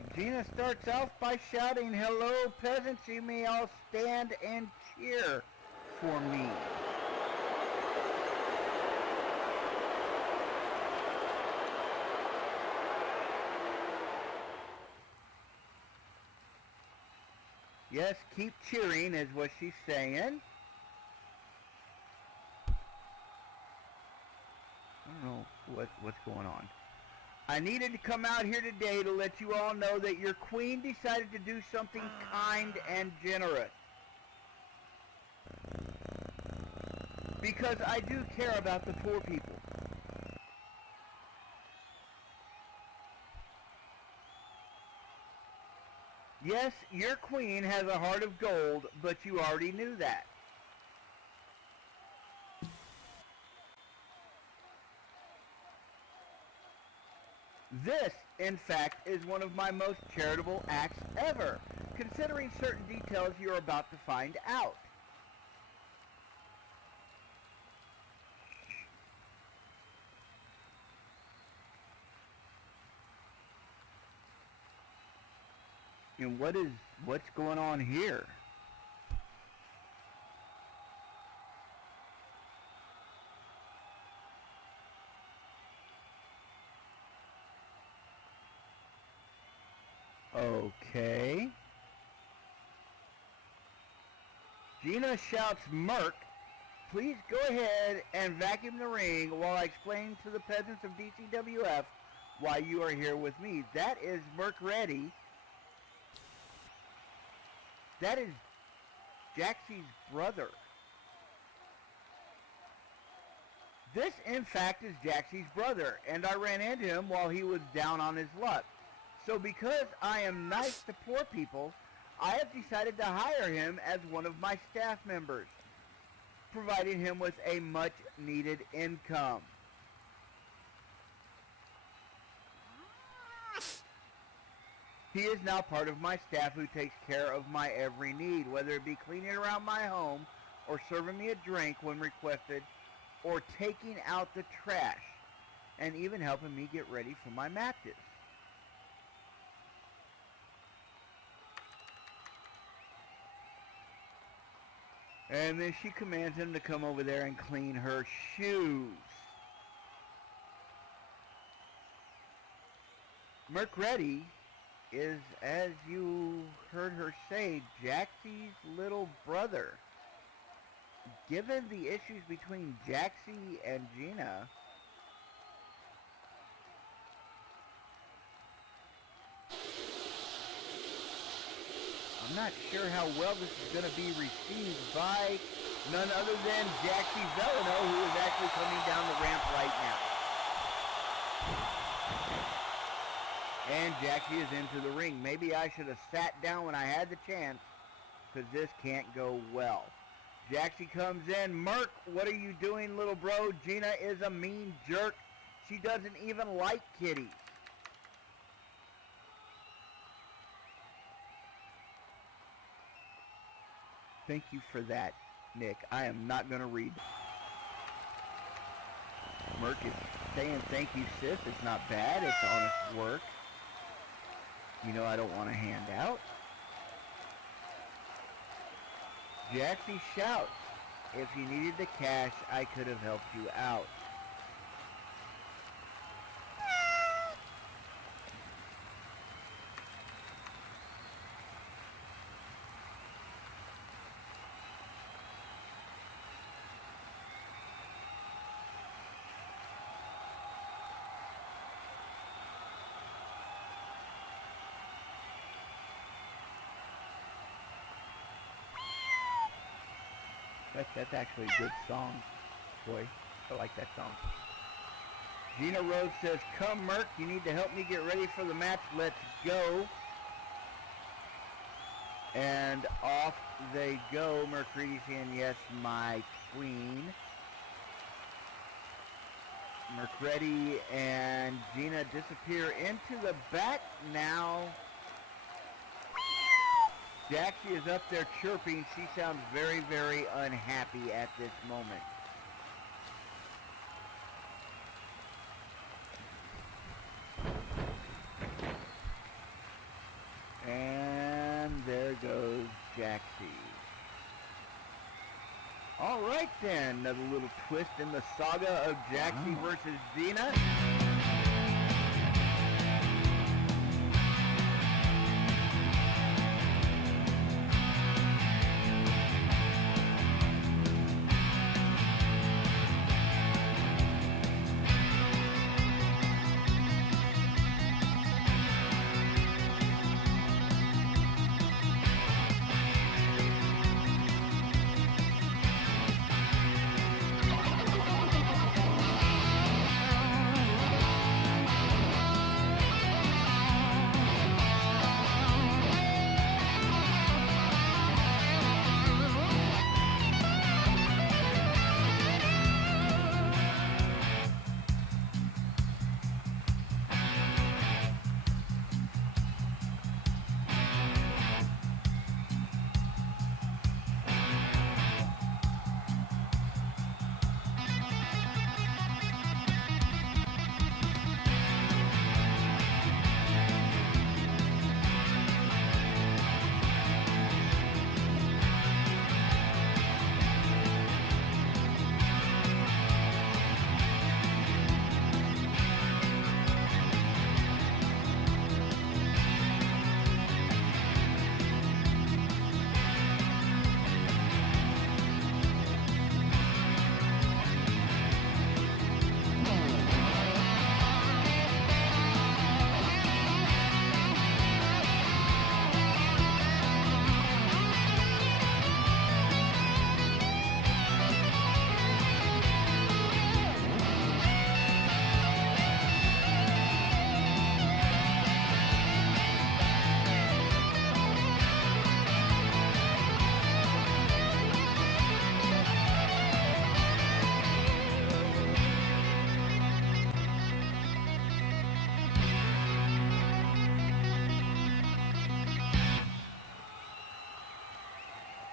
right, Gina starts off by shouting, "Hello, peasants, you may all stand and cheer for me." Yes, keep cheering is what she's saying. I don't know what's going on. "I needed to come out here today to let you all know that your queen decided to do something kind and generous. Because I do care about the poor people. Yes, your queen has a heart of gold, but you already knew that. This, in fact, is one of my most charitable acts ever, considering certain details you're about to find out. And what's going on here? Okay. Gina shouts, "Merc, please go ahead and vacuum the ring while I explain to the peasants of DCWF why you are here with me." That is Merc Reddy. That is Jaxie's brother. This, in fact, is Jaxie's brother, and I ran into him while he was down on his luck. So because I am nice to poor people, I have decided to hire him as one of my staff members, providing him with a much-needed income. He is now part of my staff who takes care of my every need, whether it be cleaning around my home or serving me a drink when requested, or taking out the trash, and even helping me get ready for my matches. And then she commands him to come over there and clean her shoes. Mercredi is, as you heard her say, Jaxie's little brother. Given the issues between Jaxie and Gina, I'm not sure how well this is going to be received by none other than Jaxie Velino, who is actually coming down the ramp right now. And Jaxie is into the ring. Maybe I should have sat down when I had the chance, because this can't go well. Jaxie comes in. "Merc, what are you doing, little bro? Gina is a mean jerk. She doesn't even like kitties." Thank you for that, Nick. I am not going to read. Merc is saying, "Thank you, sis. It's not bad. It's honest work. You know I don't want a handout." Jaxie shouts, "If you needed the cash, I could have helped you out." That's actually a good song, boy. I like that song. Gina Rose says, "Come, Merc, you need to help me get ready for the match. Let's go." And off they go. Mercredi saying, "Yes, my queen." Mercredi and Gina disappear into the back now. Jaxie is up there chirping. She sounds very, very unhappy at this moment. there goes Jaxie. All right then, another little twist in the saga of Jaxie versus Dina.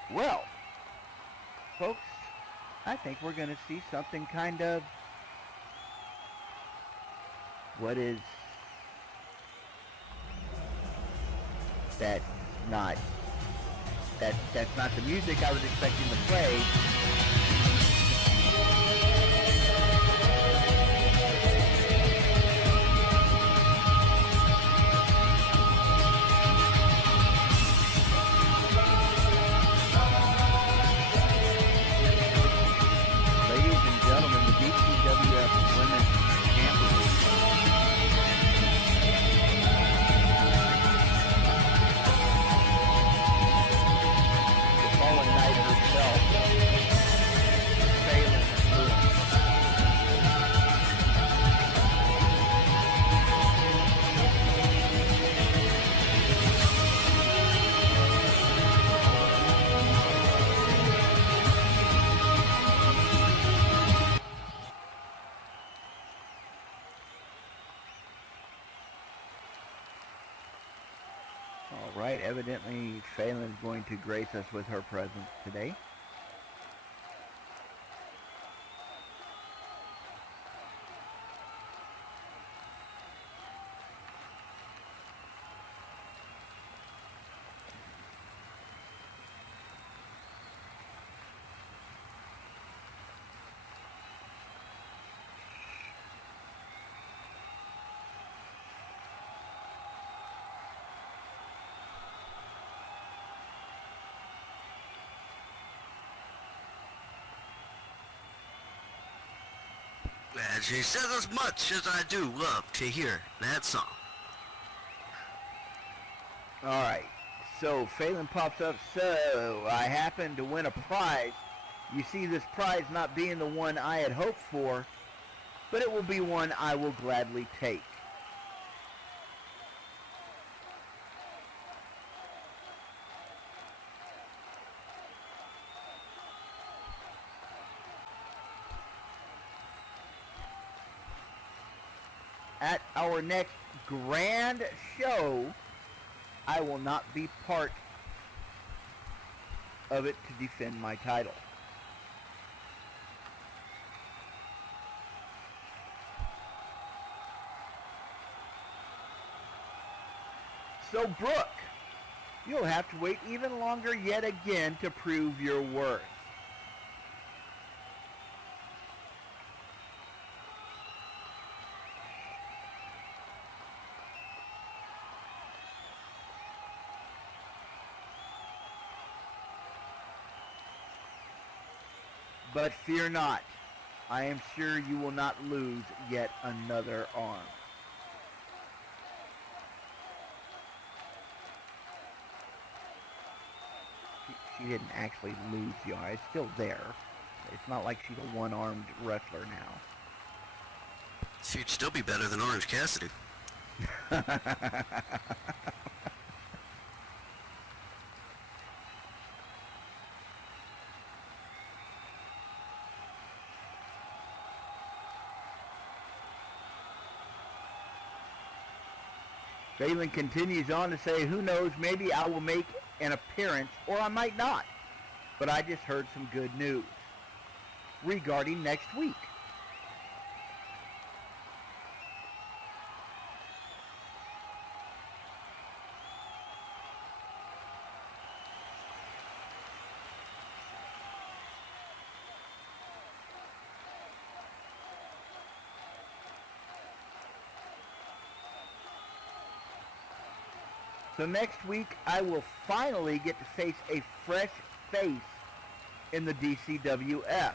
Well, folks, I think we're going to see something kind of, what is, that's not the music I was expecting to play. DCWF Women's Championship. The fallen knight herself, Phelan Boone. All right, evidently Phelan's going to grace us with her presence today. And she says as much as I do love to hear that song. Alright, so Phelan pops up, so I happen to win a prize. You see, this prize not being the one I had hoped for, but it will be one I will gladly take. At our next grand show, I will not be part of it to defend my title. So Brooke, you'll have to wait even longer yet again to prove your worth. But fear not, I am sure you will not lose yet another arm. She didn't actually lose the arm, it's still there. It's not like she's a one-armed wrestler now. She'd still be better than Orange Cassidy. Phelan continues on to say, who knows, maybe I will make an appearance or I might not. But I just heard some good news regarding next week. So next week, I will finally get to face a fresh face in the DCWF.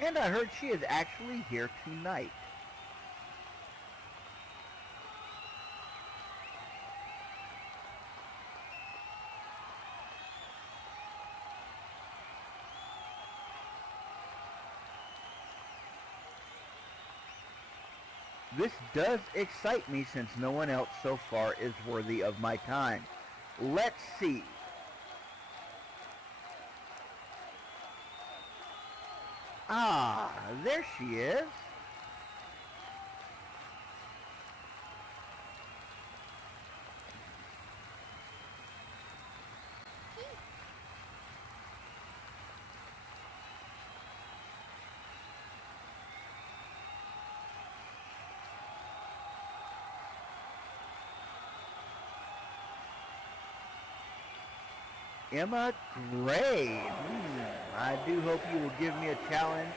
And I heard she is actually here tonight. This does excite me since no one else so far is worthy of my time. Let's see. Ah, there she is. Emma Gray. I do hope you will give me a challenge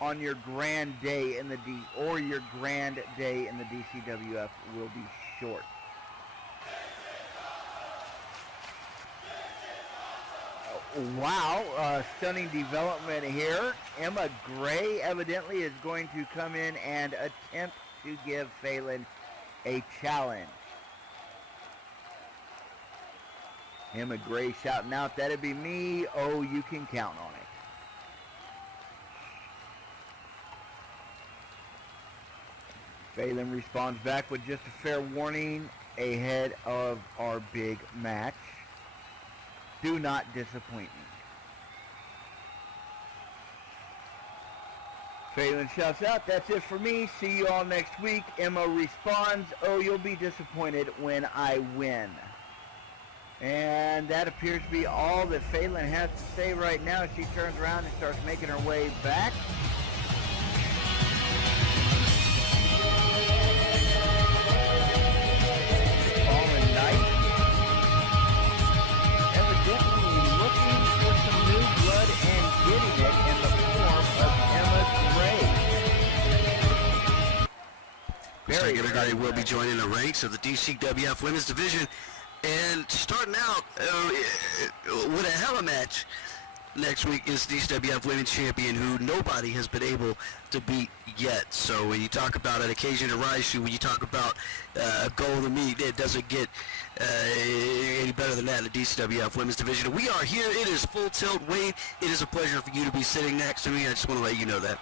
on your grand day in the your grand day in the DCWF will be short. Wow, stunning development here. Emma Gray evidently is going to come in and attempt to give Phelan a challenge. Emma Gray shouting out, that'd be me. Oh, you can count on it. Phelan responds back with just a fair warning ahead of our big match. Do not disappoint me. Phelan shouts out, that's it for me. See you all next week. Emma responds, oh, you'll be disappointed when I win. And that appears to be all that Phelan has to say right now. She turns around and starts making her way back. Fallen Knight. Evidently looking for some new blood and getting it in the form of Emma Gray. Looks like Emma Gray will be joining the ranks of the DCWF Women's Division. And starting out with a hell of a match next week is DCWF Women's Champion, who nobody has been able to beat yet. So when you talk about an occasion to rise to, when you talk about a goal to meet, it doesn't get any better than that in the DCWF Women's Division. We are here. It is Full Tilt. Wayne, it is a pleasure for you to be sitting next to me. I just want to let you know that.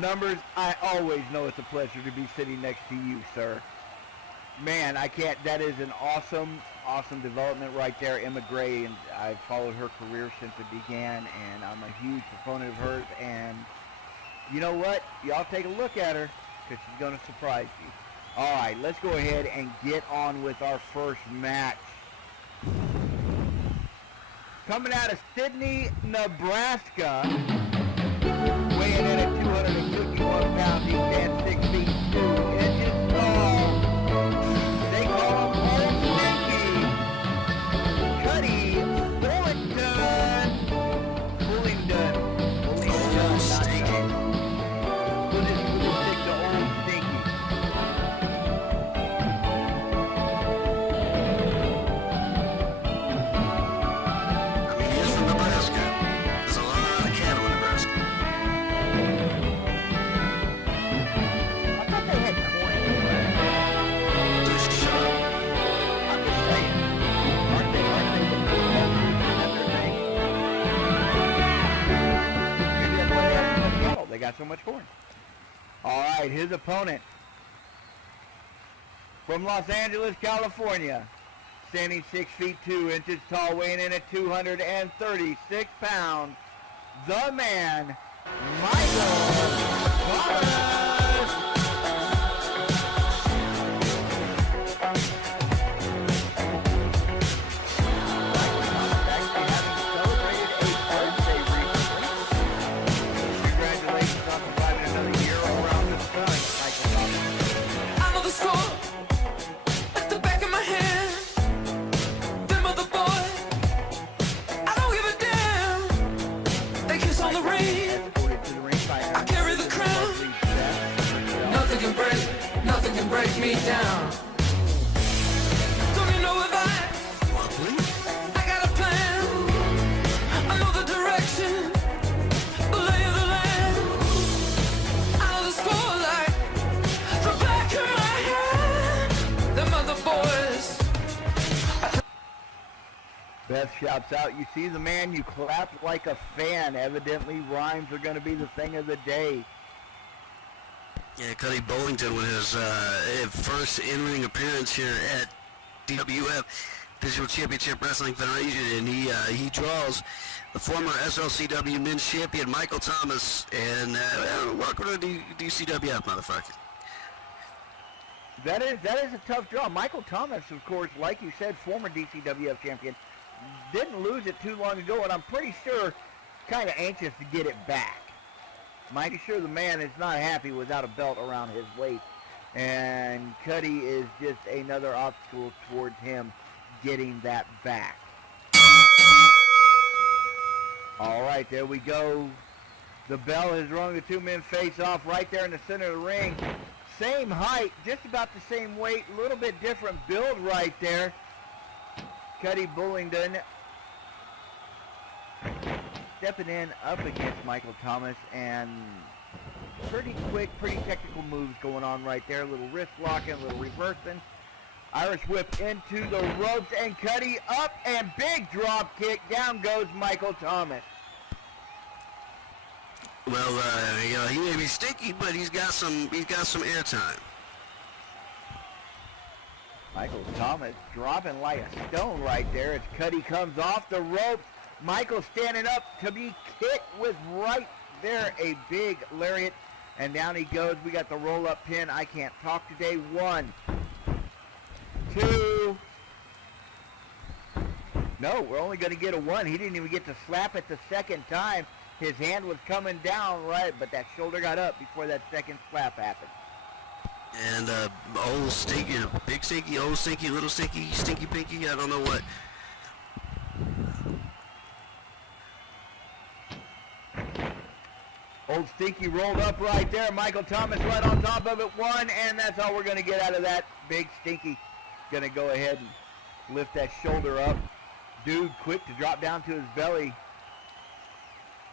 Numbers, I always know it's a pleasure to be sitting next to you, sir. Man, I can't, that is an awesome development right there. Emma Gray, and I've followed her career since it began, and I'm a huge proponent of hers, and you know what? Y'all take a look at her. because she's going to surprise you. All right, let's go ahead and get on with our first match. Coming out of Sydney, Nebraska, weighing in at 251 pounds, he stands 6 feet 2 inches tall. They call him Old Stinky. Cuddy Bullington. Bullington, not Stinky. We'll just stick to Old Stinky. He's from Nebraska. There's a lot of cattle in Nebraska. I thought they had corn in Nebraska. Just shut up. I'm just saying. Aren't they the thing? Maybe that's why they have so much cattle. They got so much corn. All right, his opponent from Los Angeles, California, standing 6 feet 2 inches tall, weighing in at 236 pounds, the man, Michael Thomas. Congratulations on surviving another year around the sun, Michael Thomas. I know the score at the back of my hand. Them other boys, I don't give a damn. They kiss on the ring. I carry the crown. Nothing can break me down. Don't you know if I got a plan? I know the direction, the lay of the land. I know the score like the back of my hand. Them other boys. Beth shouts out, "You see the man, you clapped like a fan." Evidently, rhymes are going to be the thing of the day. Yeah, Cuddy Bullington with his first in-ring appearance here at DWF Digital Championship Wrestling Federation, and he draws the former SLCW Men's Champion Michael Thomas, and welcome to DCWF, motherfucker. That is a tough draw. Michael Thomas, of course, like you said, former DCWF champion, didn't lose it too long ago, and I'm pretty sure kind of anxious to get it back. Mighty sure the man is not happy without a belt around his waist, and Cuddy is just another obstacle towards him getting that back. All right, there we go. The bell has rung. The two men face off right there in the center of the ring. Same height, just about the same weight, a little bit different build right there. Cuddy Bullington stepping in up against Michael Thomas, and pretty quick, pretty technical moves going on right there. A little wrist locking, a little reversing. Irish whip into the ropes, and Cuddy up, and big drop kick. Down goes Michael Thomas. Well, he may be stinky, but he's got some airtime. Michael Thomas dropping like a stone right there as Cuddy comes off the ropes. Michael standing up to be kicked with right there a big lariat, and down he goes. We got the roll-up pin. I can't talk today. 1, 2. No, we're only going to get a 1. He didn't even get to slap it the second time. His hand was coming down right, but that shoulder got up before that second slap happened. And old stinky, big stinky, old stinky, little stinky, stinky pinky, I don't know what. Old Stinky rolled up right there. Michael Thomas right on top of it. 1, and that's all we're going to get out of that. Big Stinky going to go ahead and lift that shoulder up. Dude quick to drop down to his belly.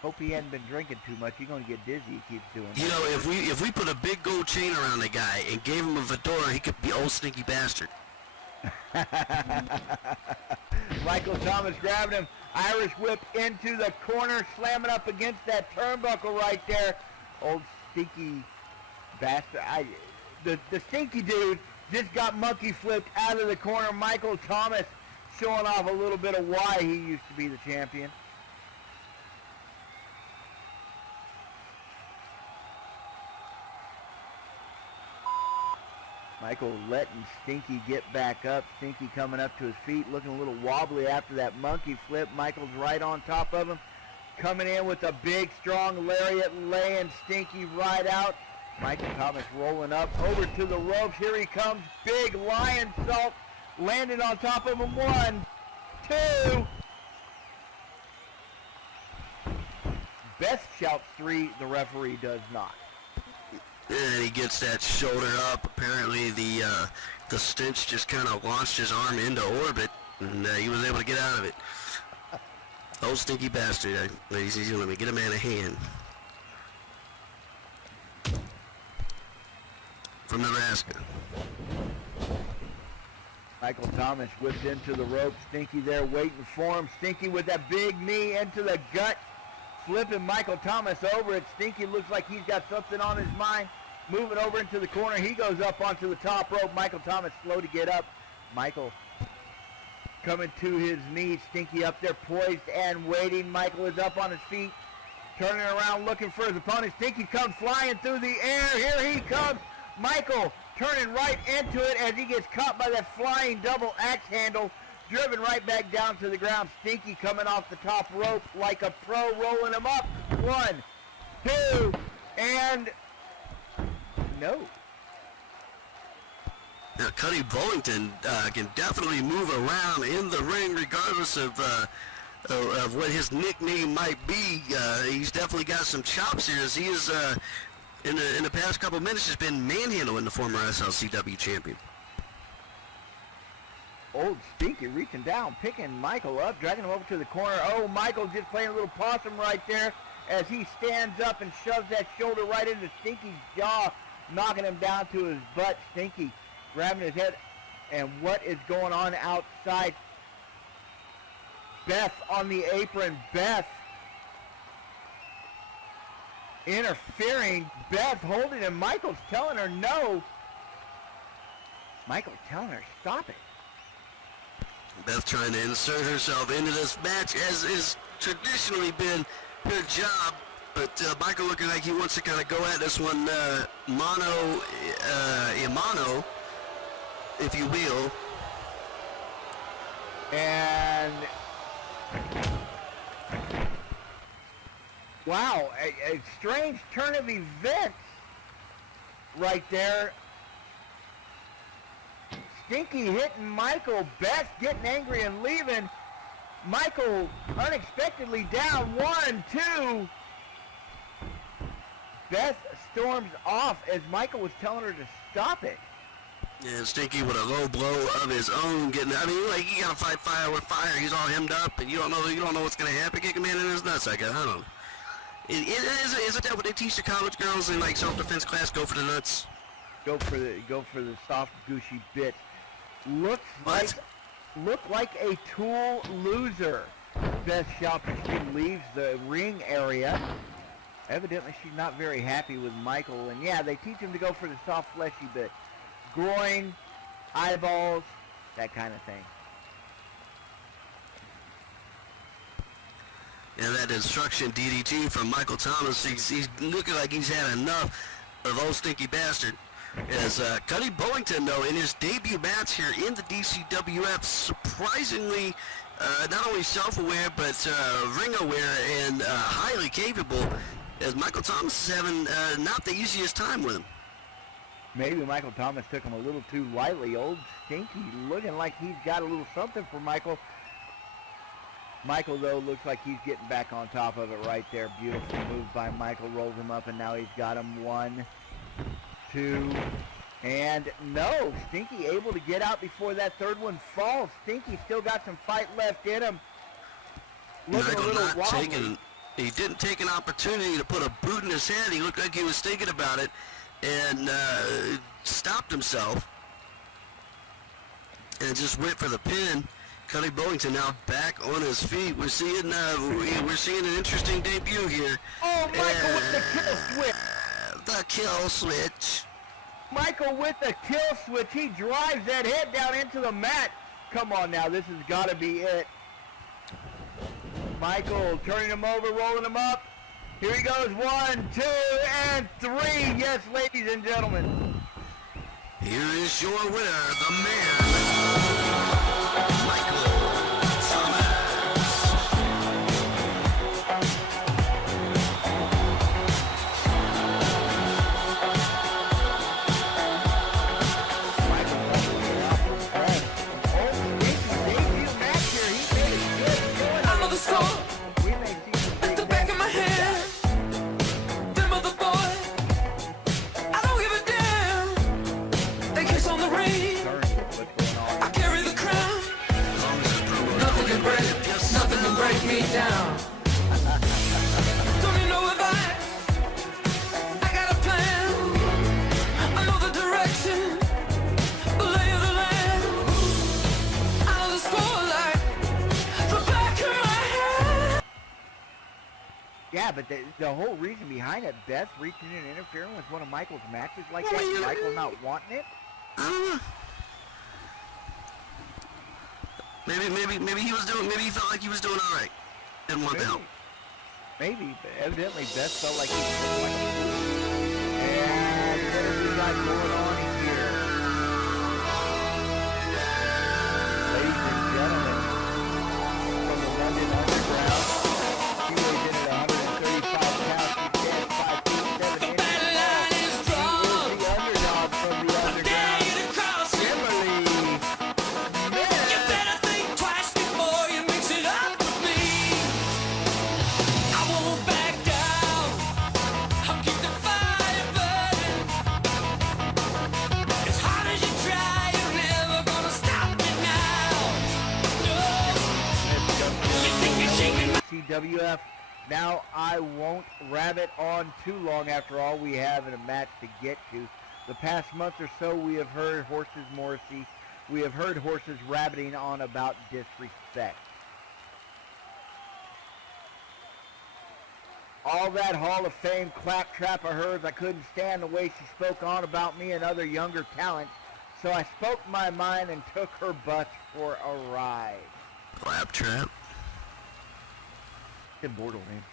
Hope he hadn't been drinking too much. He's going to get dizzy. He keeps doing that. You know, if we put a big gold chain around the guy and gave him a fedora, he could be old stinky bastard. Michael Thomas grabbing him. Irish whip into the corner, slamming up against that turnbuckle right there. Old stinky bastard. The stinky dude just got monkey flipped out of the corner. Michael Thomas showing off a little bit of why he used to be the champion. Michael letting Stinky get back up. Stinky coming up to his feet, looking a little wobbly after that monkey flip. Michael's right on top of him. Coming in with a big, strong lariat, laying Stinky right out. Michael Thomas rolling up over to the ropes. Here he comes. Big lion salt landing on top of him. 1, 2. Beth shouts 3. The referee does not. And he gets that shoulder up. Apparently the stench just kind of launched his arm into orbit, and he was able to get out of it. Old stinky bastard, ladies and gentlemen. Get a man a hand. From Nebraska. Michael Thomas whipped into the rope. Stinky there waiting for him. Stinky with that big knee into the gut. Flipping Michael Thomas over it. Stinky looks like he's got something on his mind. Moving over into the corner. He goes up onto the top rope. Michael Thomas slow to get up. Michael coming to his knees. Stinky up there poised and waiting. Michael is up on his feet. Turning around looking for his opponent. Stinky comes flying through the air. Here he comes. Michael turning right into it as he gets caught by that flying double axe handle. Driven right back down to the ground. Stinky coming off the top rope like a pro, rolling him up. 1, 2, and no. Now, Cuddy Bullington can definitely move around in the ring regardless of what his nickname might be. He's definitely got some chops here, as he is, in the past couple minutes, has been manhandling the former SLCW champion. Old Stinky reaching down, picking Michael up, dragging him over to the corner. Oh, Michael just playing a little possum right there as he stands up and shoves that shoulder right into Stinky's jaw, knocking him down to his butt. Stinky grabbing his head. And what is going on outside? Beth on the apron. Beth interfering. Beth holding him. Michael's telling her no. Michael's telling her stop it. Beth trying to insert herself into this match, as is traditionally been her job. But Michael looking like he wants to kind of go at this one mano a mano, if you will. And wow, a strange turn of events right there. Stinky hitting Michael. Beth getting angry and leaving. Michael unexpectedly down. 1, 2. Beth storms off as Michael was telling her to stop it. Yeah, Stinky with a low blow of his own, getting. I mean, like, you gotta fight fire with fire. He's all hemmed up, and you don't know what's gonna happen. Kick a man in his nuts. I don't know. Isn't that what they teach the college girls in like self-defense class? Go for the nuts. Go for the soft gushy bits. Look like a tool loser. Beth shouts as she leaves the ring area. Evidently she's not very happy with Michael, and yeah, they teach him to go for the soft fleshy bit. Groin, eyeballs, that kind of thing. And that instruction DDT from Michael Thomas, he's looking like he's had enough of old stinky bastard. As Cuddy Bullington, though, in his debut match here in the DCWF, surprisingly not only self-aware, but ring-aware and highly capable, as Michael Thomas is having not the easiest time with him. Maybe Michael Thomas took him a little too lightly. Old Stinky looking like he's got a little something for Michael. Michael, though, looks like he's getting back on top of it right there. Beautiful move by Michael. Rolls him up, and now he's got him. 1, 2, and no. Stinky able to get out before that third one falls. Stinky still got some fight left in him. Looking Michael a little wobbly. He didn't take an opportunity to put a boot in his head. He looked like he was thinking about it and stopped himself and just went for the pin. Cuddy Bullington now back on his feet. We're seeing an interesting debut here. Oh, Michael with the kill switch. The kill switch. Michael with the kill switch. He drives that head down into the mat. Come on now, this has got to be it. Michael turning him over, rolling him up. Here he goes. 1, 2, and 3. Yes, ladies and gentlemen. Here is your winner, the man, Michael Thomas. I know the score at the back of my head. Them other boys, I don't give a damn. They kiss on the ring. I carry the crown. Nothing can break me down. Don't need no advice. I got a plan. I know the direction, the lay of the land. I know the score like the back of my head. Yeah, but the whole reason behind it, Beth reaching in and interfering with one of Michael's matches like that, and Michael not wanting it. Maybe he was doing. Maybe he felt like he was doing all right. Didn't want the help. Maybe, but evidently Beth felt like he was like a fool. And what have we got going on here? Ladies and gentlemen, from the London Underground, she weighs in at 135 pounds. She stands 5 feet 7 inches tall. She is the underdog from the underground, Kimberly. You better think twice before you mix it up with me. I won't back down. I'll keep the fire burning. As hard as you try, you're never gonna stop me now. No. You think you're shaking my DCWF. Now, I won't rabbit on too long. After all, we have a match to get to. The past month or so, we have heard horses Morrissey. We have heard horses rabbiting on about disrespect. All that Hall of Fame claptrap of hers, I couldn't stand the way she spoke on about me and other younger talents. So I spoke my mind and took her butts for a ride. Claptrap. Immortal name.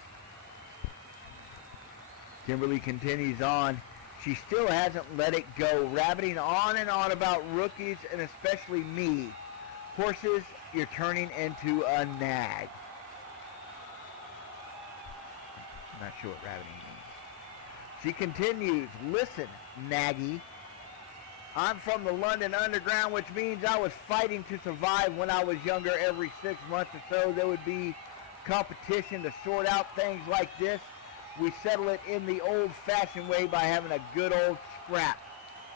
Kimberly continues on. She still hasn't let it go, rabbiting on and on about rookies and especially me. Horses, you're turning into a nag. I'm not sure what rabbiting means. She continues, listen, naggy. I'm from the London Underground, which means I was fighting to survive when I was younger. Every 6 months or so, there would be competition to sort out things like this. We settle it in the old-fashioned way by having a good old scrap.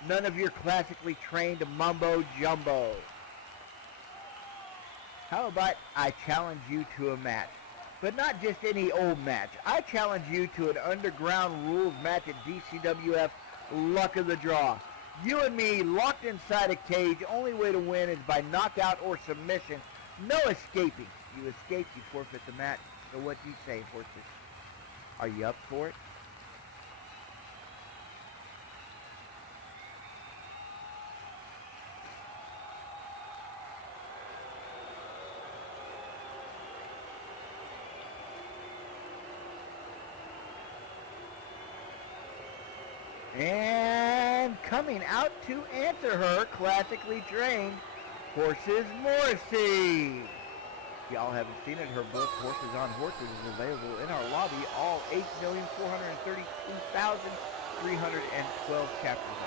None of your classically trained mumbo jumbo. How about I challenge you to a match? But not just any old match. I challenge you to an underground rules match at DCWF Luck of the Draw. You and me locked inside a cage. Only way to win is by knockout or submission. No escaping. You escape, you forfeit the match. So what do you say, horses? Are you up for it? And coming out to answer her, classically trained, Horses Morrissey. If y'all haven't seen it, her book, Horses on Horses, is available in our lobby. All 8,432,312 chapters.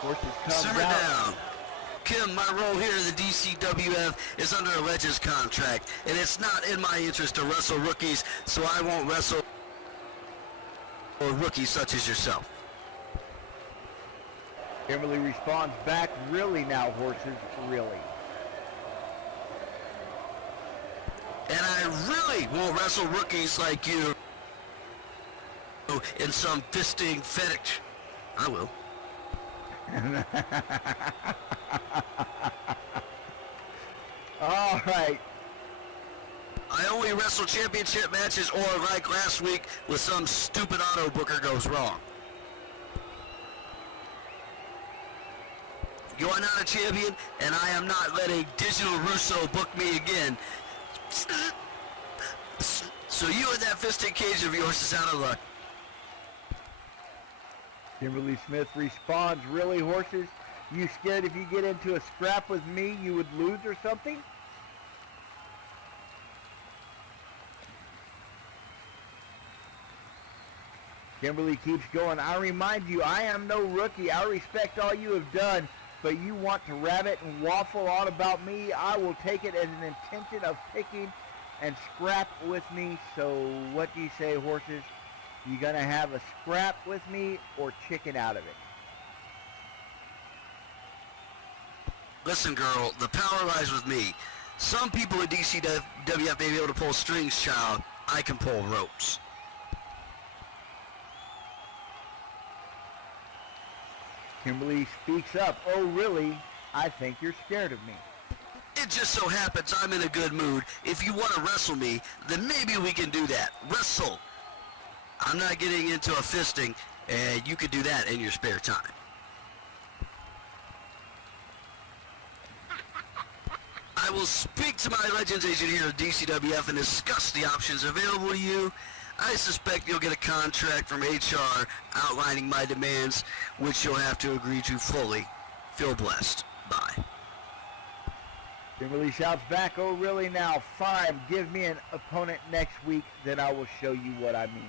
Horses comes Simmer out. down. Kim, my role here in the DCWF is under a Legends contract, and it's not in my interest to wrestle rookies, so I won't wrestle or rookies such as yourself. Kimberly responds back, really now, horses, really. And I really won't wrestle rookies like you in some fisting fetish. I will. All right. I only wrestle championship matches or like last week with some stupid auto booker goes wrong. You are not a champion, and I am not letting Digital Russo book me again. So you and that fisting cage of yours is out of luck. Kimberly Smith responds, really, horses? You scared if you get into a scrap with me, you would lose or something? Kimberly keeps going, I remind you, I am no rookie. I respect all you have done, but you want to rabbit and waffle on about me. I will take it as an intention of picking and scrap with me. So what do you say, horses? You gonna have a scrap with me or chicken out of it? Listen, girl, the power lies with me. Some people in DCWF may be able to pull strings, child. I can pull ropes. Kimberly speaks up. Oh, really? I think you're scared of me. It just so happens I'm in a good mood. If you want to wrestle me, then maybe we can do that. Wrestle. I'm not getting into a fisting, and you could do that in your spare time. I will speak to my Legends agent here at DCWF and discuss the options available to you. I suspect you'll get a contract from HR outlining my demands, which you'll have to agree to fully. Feel blessed. Bye. Kimberly shouts back, oh really now? Fine, give me an opponent next week, then I will show you what I mean.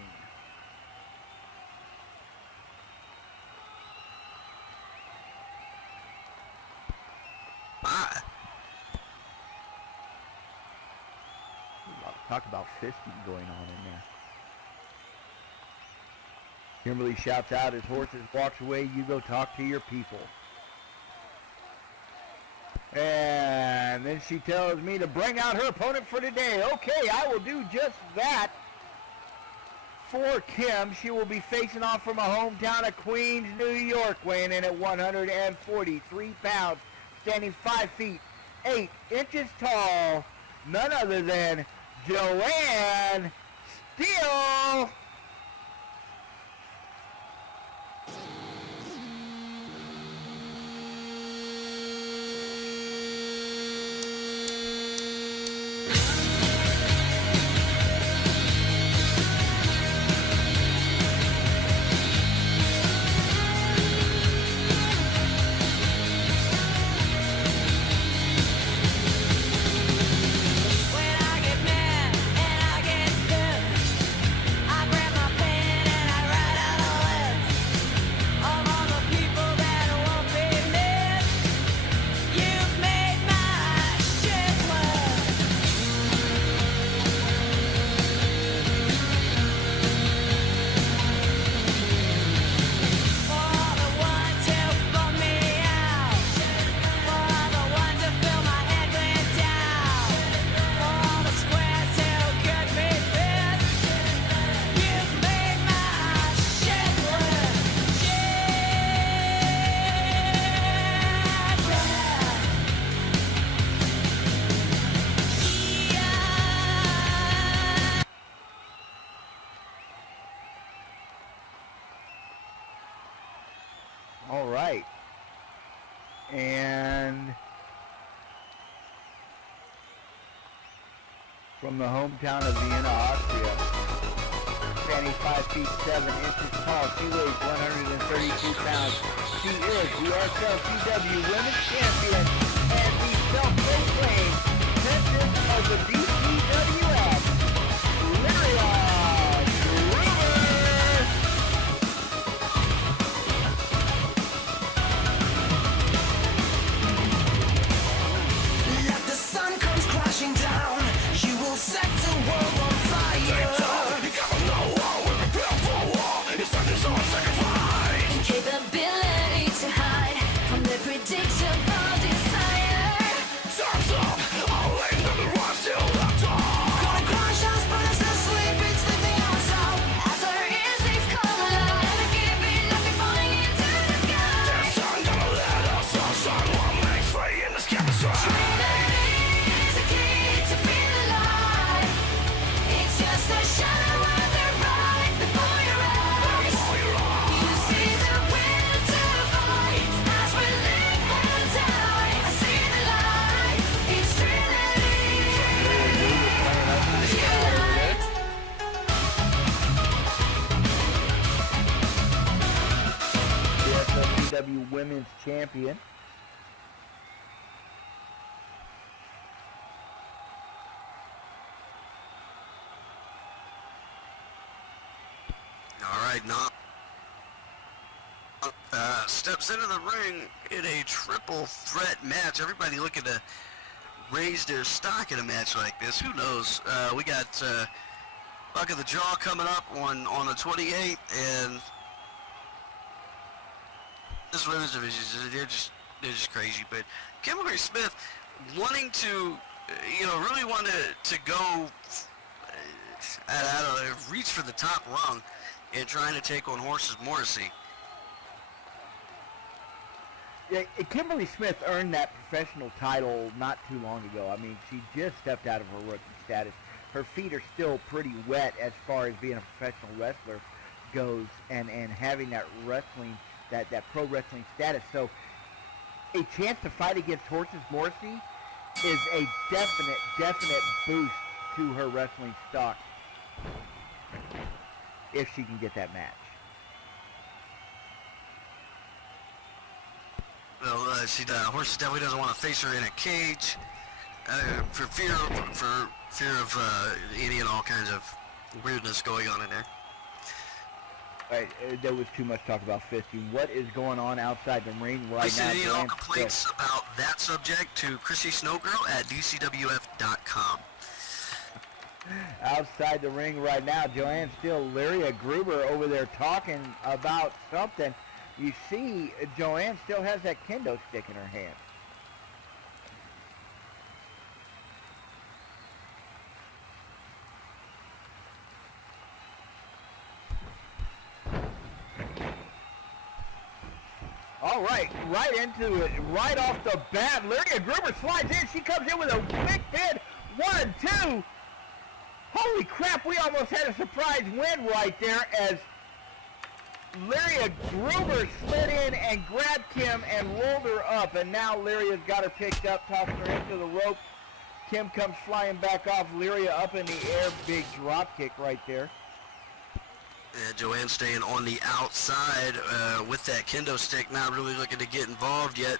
Bye. Talk about fisting going on in there. Kimberly shouts out as horses walks away, you go talk to your people. And then she tells me to bring out her opponent for today. Okay, I will do just that. For Kim, she will be facing off from a hometown of Queens, New York, weighing in at 143 pounds, standing 5 feet 8 inches tall, none other than Joanne Steele. All right. And from the hometown of Vienna, Austria, standing 5 feet 7 inches tall, she weighs 132 pounds. She is the SLCW Women's Champion and the self-proclaimed Princess of the DCWF, Lyria. Down, you will set the world on fire. You gotta know how we're prepared for war. It's time to show sacrifice. Capability to hide from the predictable desire. Time's up, I'll lay another run till the dawn. DCW Women's Champion. All right, now steps into the ring in a triple threat match. Everybody looking to raise their stock in a match like this. Who knows? We got Luck of the Jaw coming up on the 28th, and this women's division, they're just crazy. But Kimberly Smith wanting to, really want to go, I don't know, reach for the top rung and trying to take on Horses Morrissey. Yeah, Kimberly Smith earned that professional title not too long ago. I mean, she just stepped out of her rookie status. Her feet are still pretty wet as far as being a professional wrestler goes, and having that wrestling, that pro wrestling status. So a chance to fight against Horses Morrissey is a definite boost to her wrestling stock if she can get that match. Well, Horses definitely doesn't want to face her in a cage for fear of any and all kinds of weirdness going on in there. All right, there was too much talk about fisting. What is going on outside the ring right now? Send any and all complaints about that subject to Chrissy Snowgirl at DCWF.com. Outside the ring right now, Joanne Steele, Lyria Gruber over there talking about something. You see, Joanne still has that kendo stick in her hand. All right, right into it, right off the bat. Lyria Gruber slides in. She comes in with a quick pin. 1, 2. Holy crap, we almost had a surprise win right there as Lyria Gruber slid in and grabbed Kim and rolled her up, and now Lyria's got her picked up, tossing her into the ropes. Kim comes flying back off. Lyria up in the air, big drop kick right there. Yeah, Joanne staying on the outside with that kendo stick, not really looking to get involved yet.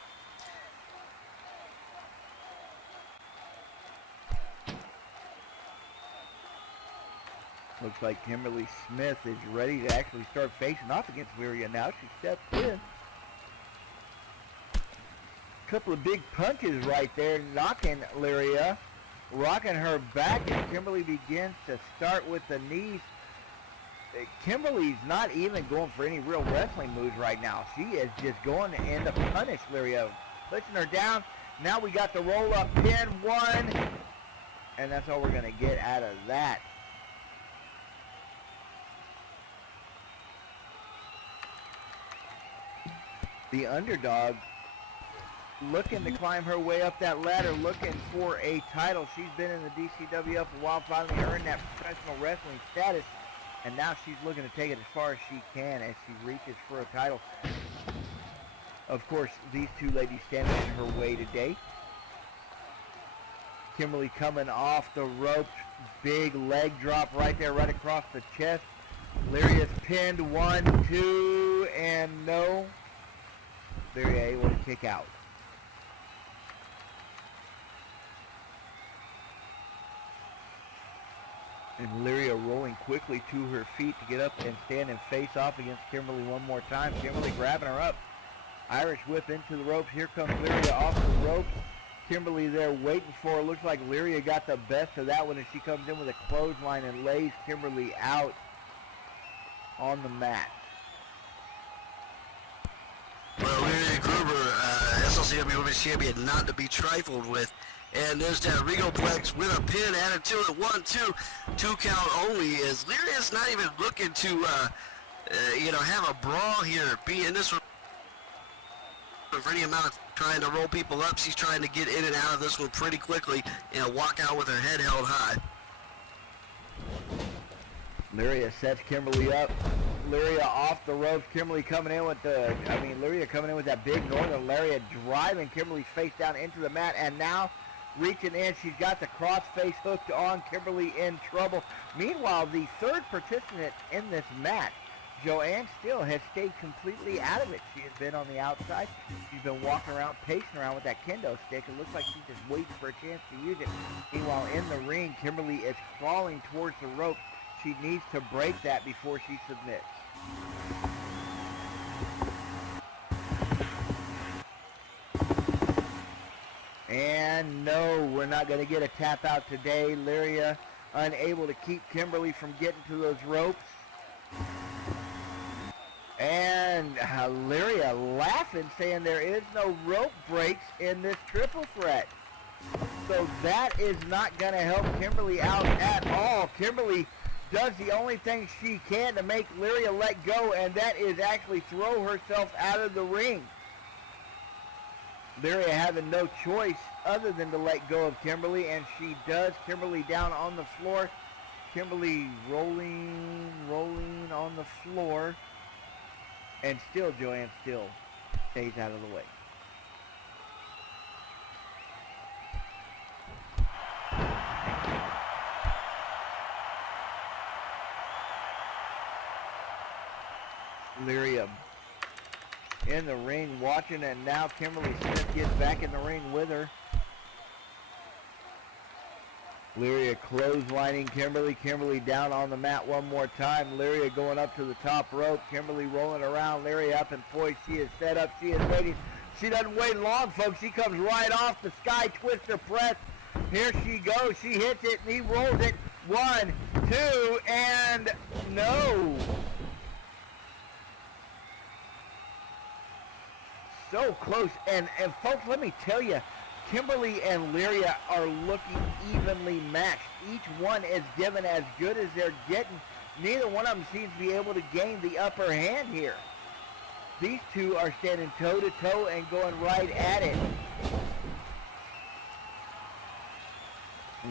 Looks like Kimberly Smith is ready to actually start facing off against Lyria now. She steps in. Couple of big punches right there, knocking Lyria, rocking her back, and Kimberly begins to start with the knees. Kimberly's not even going for any real wrestling moves right now. She is just going in to punish Lyria, pushing her down. Now we got the roll-up pin, 1, and that's all we're going to get out of that. The underdog looking to climb her way up that ladder, looking for a title. She's been in the DCWF a while, finally earned that professional wrestling status, and now she's looking to take it as far as she can as she reaches for a title. Of course, these two ladies standing in her way today. Kimberly coming off the ropes, big leg drop right there, right across the chest. Lyria's pinned, 1, 2, and no. Lyria able to kick out. And Lyria rolling quickly to her feet to get up and stand and face off against Kimberly one more time. Kimberly grabbing her up. Irish whip into the ropes. Here comes Lyria off the ropes. Kimberly there waiting for her. Looks like Lyria got the best of that one as she comes in with a clothesline and lays Kimberly out on the mat. Well, Lyria Gruber, SLCW Women's Champion, not to be trifled with. And there's that Regoplex with a pin added to it. 1, 2, 2 count only. As Lyria's not even looking to, have a brawl here. Be in this one for any amount of trying to roll people up. She's trying to get in and out of this one pretty quickly and walk out with her head held high. Lyria sets Kimberly up. Lyria off the ropes. Kimberly coming in with Lyria coming in with that big northern lariat, driving Kimberly's face down into the mat, and now reaching in. She's got the cross face hooked on. Kimberly in trouble. Meanwhile, the third participant in this match, Joanne Steele has stayed completely out of it. She has been on the outside. She's been walking around, pacing around with that kendo stick. It looks like she's just waiting for a chance to use it. Meanwhile, in the ring, Kimberly is crawling towards the rope. She needs to break that before she submits. And no, we're not going to get a tap out today. Lyria unable to keep Kimberly from getting to those ropes. And Lyria laughing, saying there is no rope breaks in this triple threat. So that is not going to help Kimberly out at all. Kimberly does the only thing she can to make Lyria let go, and that is actually throw herself out of the ring. Lyria having no choice other than to let go of Kimberly, and she does. Kimberly down on the floor. Kimberly rolling on the floor. And still Joanne Steele stays out of the way. Lyria in the ring watching, and now Kimberly Smith gets back in the ring with her. Lyria clotheslining Kimberly. Kimberly down on the mat one more time. Lyria going up to the top rope. Kimberly rolling around. Lyria up and poised. She is set up. She is waiting. She doesn't wait long, folks. She comes right off the sky twister press. Here she goes. She hits it, and he rolls it. 1, 2, and no. So close. And folks, let me tell you, Kimberly and Lyria are looking evenly matched. Each one is given as good as they're getting. Neither one of them seems to be able to gain the upper hand here. These two are standing toe-to-toe and going right at it.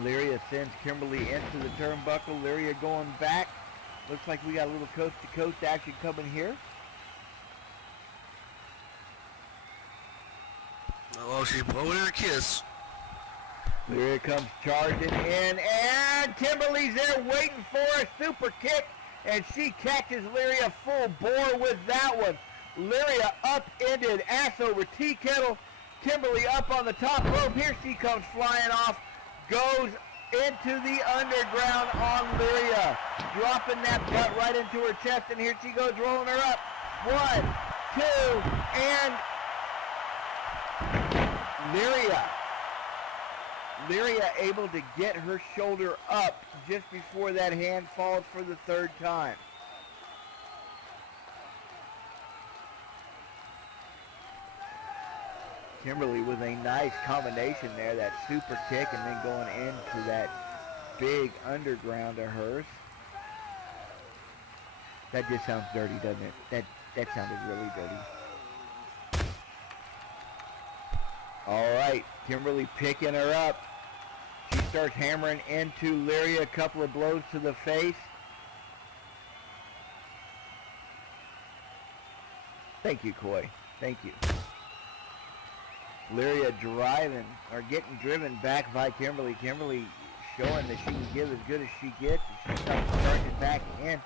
Lyria sends Kimberly into the turnbuckle. Lyria going back. Looks like we got a little coast-to-coast action coming here. Oh, she's blowing her a kiss. Lyria comes charging in, and Kimberly's there waiting for a super kick, and she catches Lyria full bore with that one. Lyria upended, ass over tea kettle. Kimberly up on the top rope. Here she comes flying off, goes into the underground on Lyria, dropping that butt right into her chest, and here she goes rolling her up. 1, 2, and Lyria able to get her shoulder up just before that hand falls for the third time. Kimberly with a nice combination there, that super kick and then going into that big underground of hers. That just sounds dirty, doesn't it? That sounded really dirty. All right, Kimberly picking her up. She starts hammering into Lyria, a couple of blows to the face. Thank you, Coy. Thank you. Lyria driving, or getting driven back by Kimberly. Kimberly showing that she can give as good as she gets. And she comes charging back in.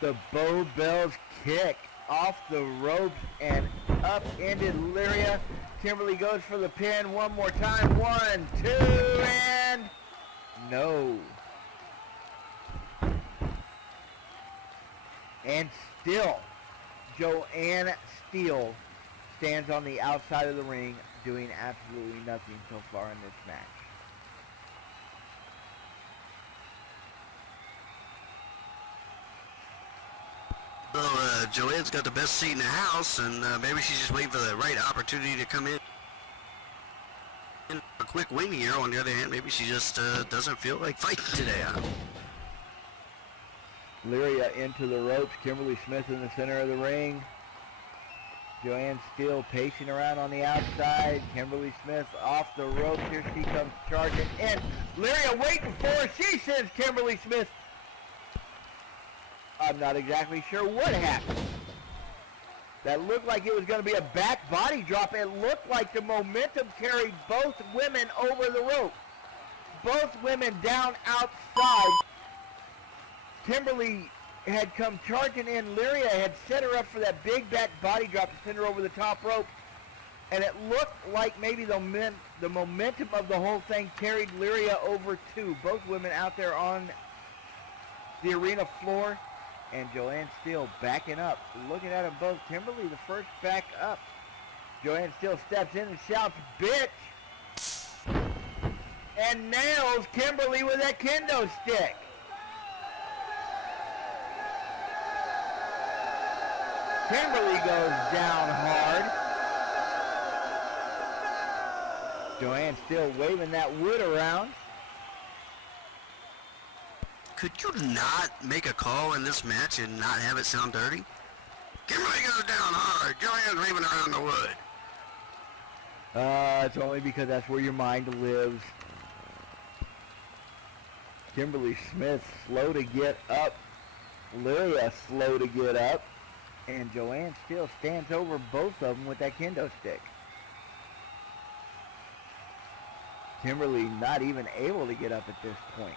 The Bow Bells kick off the ropes and upended Lyria. Kimberly goes for the pin one more time. 1, 2, and no. And still, Joanne Steele stands on the outside of the ring doing absolutely nothing so far in this match. Well, Joanne's got the best seat in the house, and maybe she's just waiting for the right opportunity to come in. A quick win here. On the other hand, maybe she just doesn't feel like fighting today. Lyria into the ropes. Kimberly Smith in the center of the ring. Joanne Steele pacing around on the outside. Kimberly Smith off the ropes. Here she comes charging in. Lyria waiting for her. She sends Kimberly Smith. I'm not exactly sure what happened. That looked like it was going to be a back body drop. It looked like the momentum carried both women over the rope. Both women down outside. Kimberly had come charging in. Lyria had set her up for that big back body drop to send her over the top rope. And it looked like maybe the momentum of the whole thing carried Lyria over too. Both women out there on the arena floor. And Joanne Steele backing up. Looking at them both. Kimberly the first back up. Joanne Steele steps in and shouts, "Bitch!" And nails Kimberly with that kendo stick. Kimberly goes down hard. Joanne still waving that wood around. Could you not make a call in this match and not have it sound dirty? Kimberly goes down hard. Joanne's waving around the wood. It's only because that's where your mind lives. Kimberly Smith slow to get up. Lyria slow to get up. And Joanne still stands over both of them with that kendo stick. Kimberly not even able to get up at this point.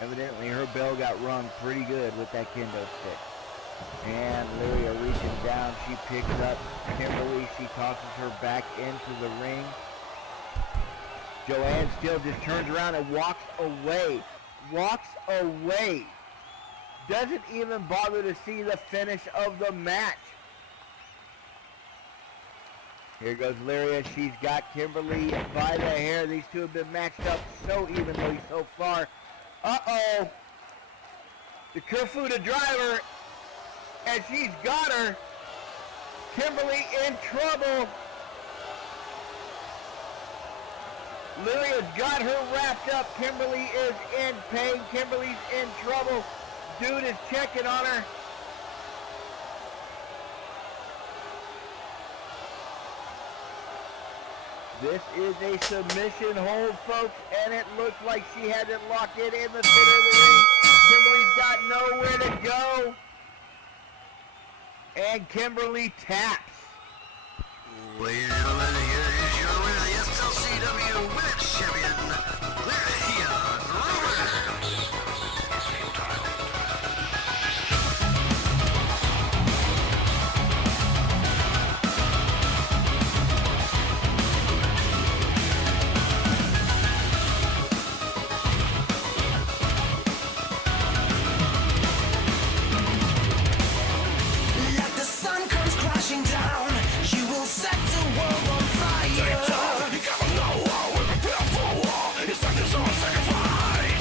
Evidently her bell got rung pretty good with that kendo stick. And Lyria reaching down, she picks up Kimberly, she tosses her back into the ring. Joanne still just turns around and walks away. Walks away. Doesn't even bother to see the finish of the match. Here goes Lyria. She's got Kimberly by the hair. These two have been matched up so evenly so far. Uh-oh. The Kerfuda driver. And she's got her. Kimberly in trouble. Lyria's got her wrapped up. Kimberly is in pain. Kimberly's in trouble. Dude is checking on her. This is a submission hold, folks, and it looks like she had it locked in the center of the ring. Kimberly's got nowhere to go. And Kimberly taps. Ladies and gentlemen, here is your winner, the SLCW Women's Champion, Lyria Roberts. Like the sun comes crashing down, you will set the world on fire.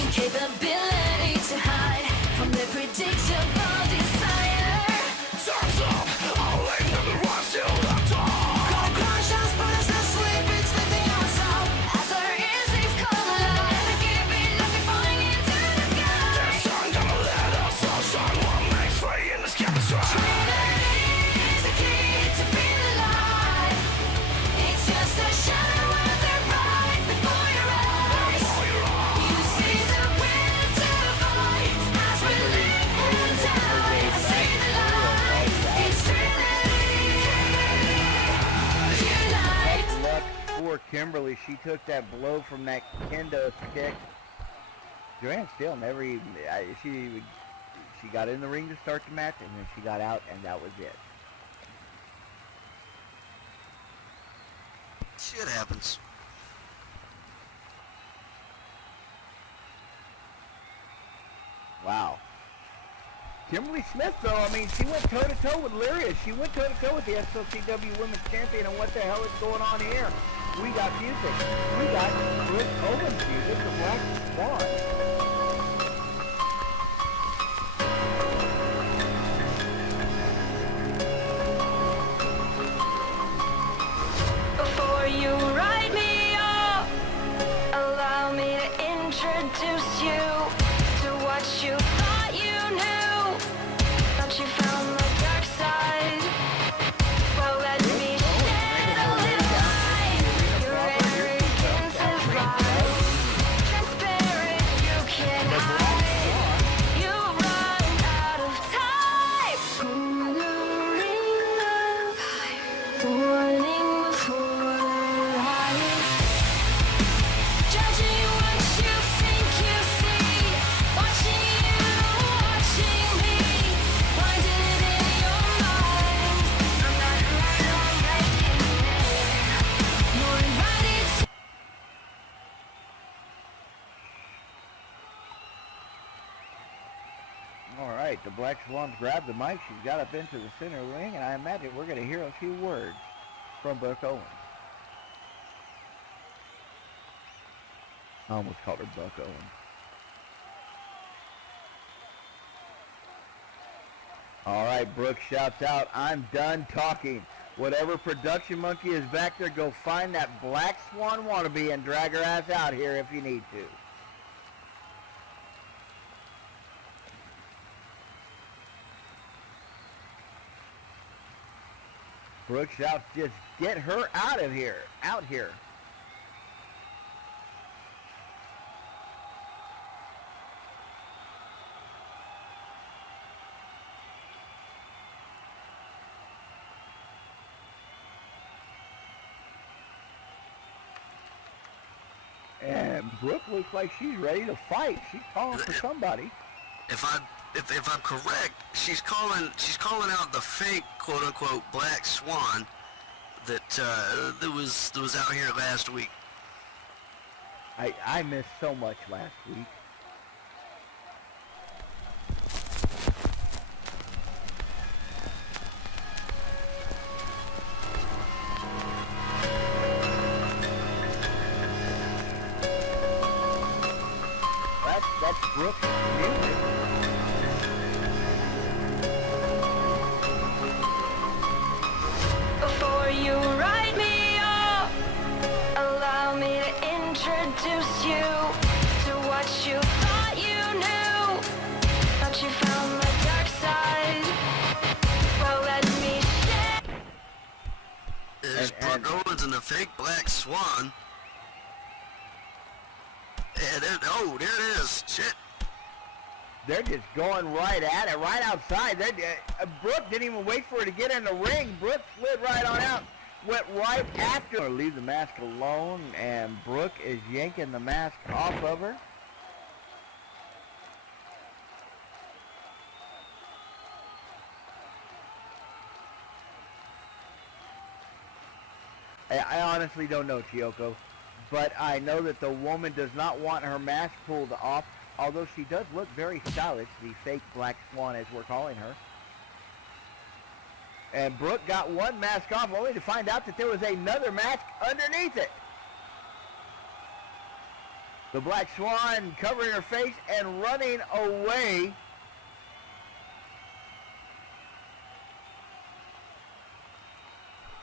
Incapability to hide from the predictable desire. Gonna crush us, put us to sleep, it's lifting us up. As our instincts collide, never giving up, we're falling into the sky. Trinity is the key to feel alive. It's just a shadow of the right before your eyes. You see the will to fight as we live and die. I see the light. It's Trinity. Unite. Luck for Kimberly. She took that blow from that kendo stick. Joanne still never even, she got in the ring to start the match, and then she got out, and that was it. Shit happens. Wow. Kimberly Smith, though, I mean, she went toe-to-toe with Lyria. She went toe-to-toe with the SLCW Women's Champion, and what the hell is going on here? We got music. We got Chris Owens music, the Black Swan. Before you write me off, allow me to introduce you to what you thought you knew. Thought you found the dark side. Well, let me shed a little light. Your arrogance is right. Transparent, you can't hide. You run out of time. Through the ring of fire, warning before the eyes. Judging what you think you see. the Black Swans grabbed the mic. She got up into the center ring, and I imagine we're going to hear a few words from Brooke Owens. I almost called her Buck Owens. All right, Brooke shouts out, "I'm done talking. Whatever production monkey is back there, go find that Black Swan wannabe and drag her ass out here if you need to." Brooke shouts, "Just get her out of here, out here." And Brooke looks like she's ready to fight. She's calling for somebody. If I'm correct, she's calling out the fake quote unquote Black Swan that was out here last week. I missed so much last week. That's Brooke's music. Before you write me off, allow me to introduce you to what you thought you knew, but you found the dark side. Well, let me share. There's Brooke Owens and the fake Black Swan. Yeah, there it is. Shit. They're just going right at it, right outside. Brooke didn't even wait for her to get in the ring. Brooke slid right on out, went right after her. Leave the mask alone, and Brooke is yanking the mask off of her. I honestly don't know, Chiyoko, but I know that the woman does not want her mask pulled off, although she does look very stylish, the fake Black Swan as we're calling her. And Brooke got one mask off only to find out that there was another mask underneath it. The Black Swan covering her face and running away.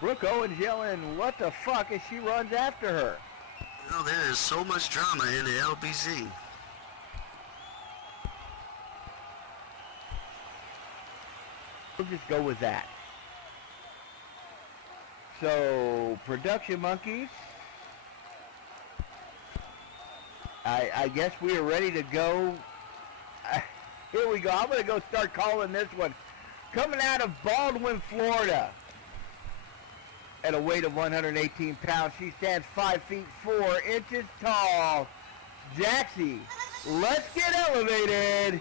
Brooke Owens yelling, "What the fuck?" as she runs after her. Oh, there is so much drama in the LBC. We'll just go with that. So, production monkeys, I guess we are ready to go. Here we go. I'm going to go start calling this one. Coming out of Baldwin, Florida, at a weight of 118 pounds, she stands 5 feet 4 inches tall. Jaxie, let's get elevated.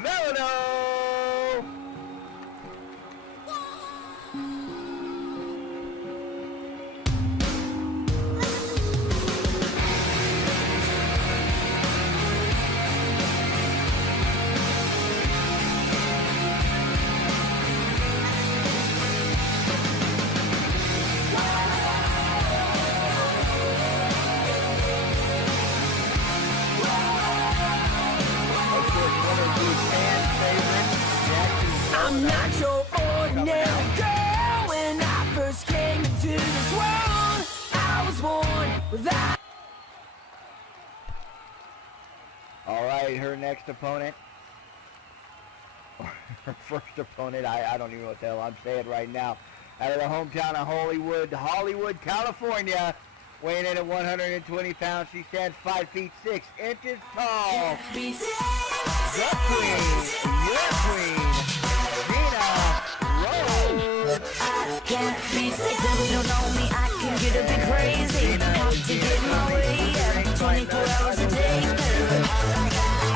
Velado! I'm not your ordinary girl. When I first came into this world, I was born without. All right, her next opponent, her first opponent, I don't even know what the hell I'm saying right now, out of the hometown of Hollywood, California, weighing in at 120 pounds. She stands 5 feet 6 inches tall. The queen, your queen, I can't be sick, if you know me, I can get a bit crazy. Have to get my way, yeah, 24 hours a day.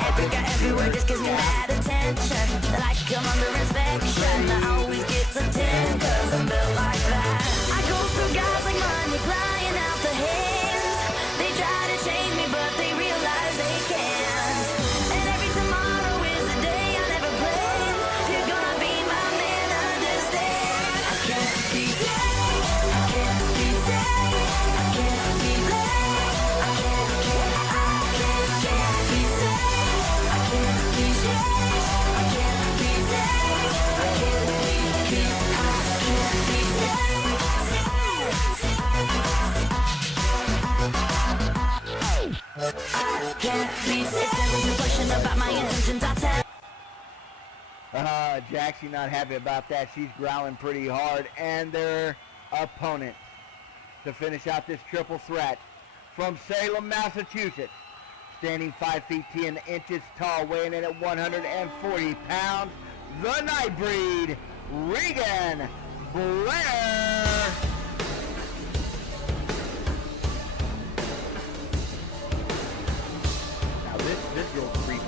Every guy everywhere just gives me that attention. Like I'm under inspection, I always get to 10, cause I'm built like that. I go through guys like money flying out the hands. They try to change me, but they realize they can't. And every tomorrow is a day I never planned. can't be safe. If there is a question about my intentions, I'll tell. Jaxie not happy about that. She's growling pretty hard. And their opponent to finish out this triple threat from Salem, Massachusetts, standing 5 feet 10 inches tall, weighing in at 140 pounds, the Nightbreed, Regan Blair. Now this girl's creepy.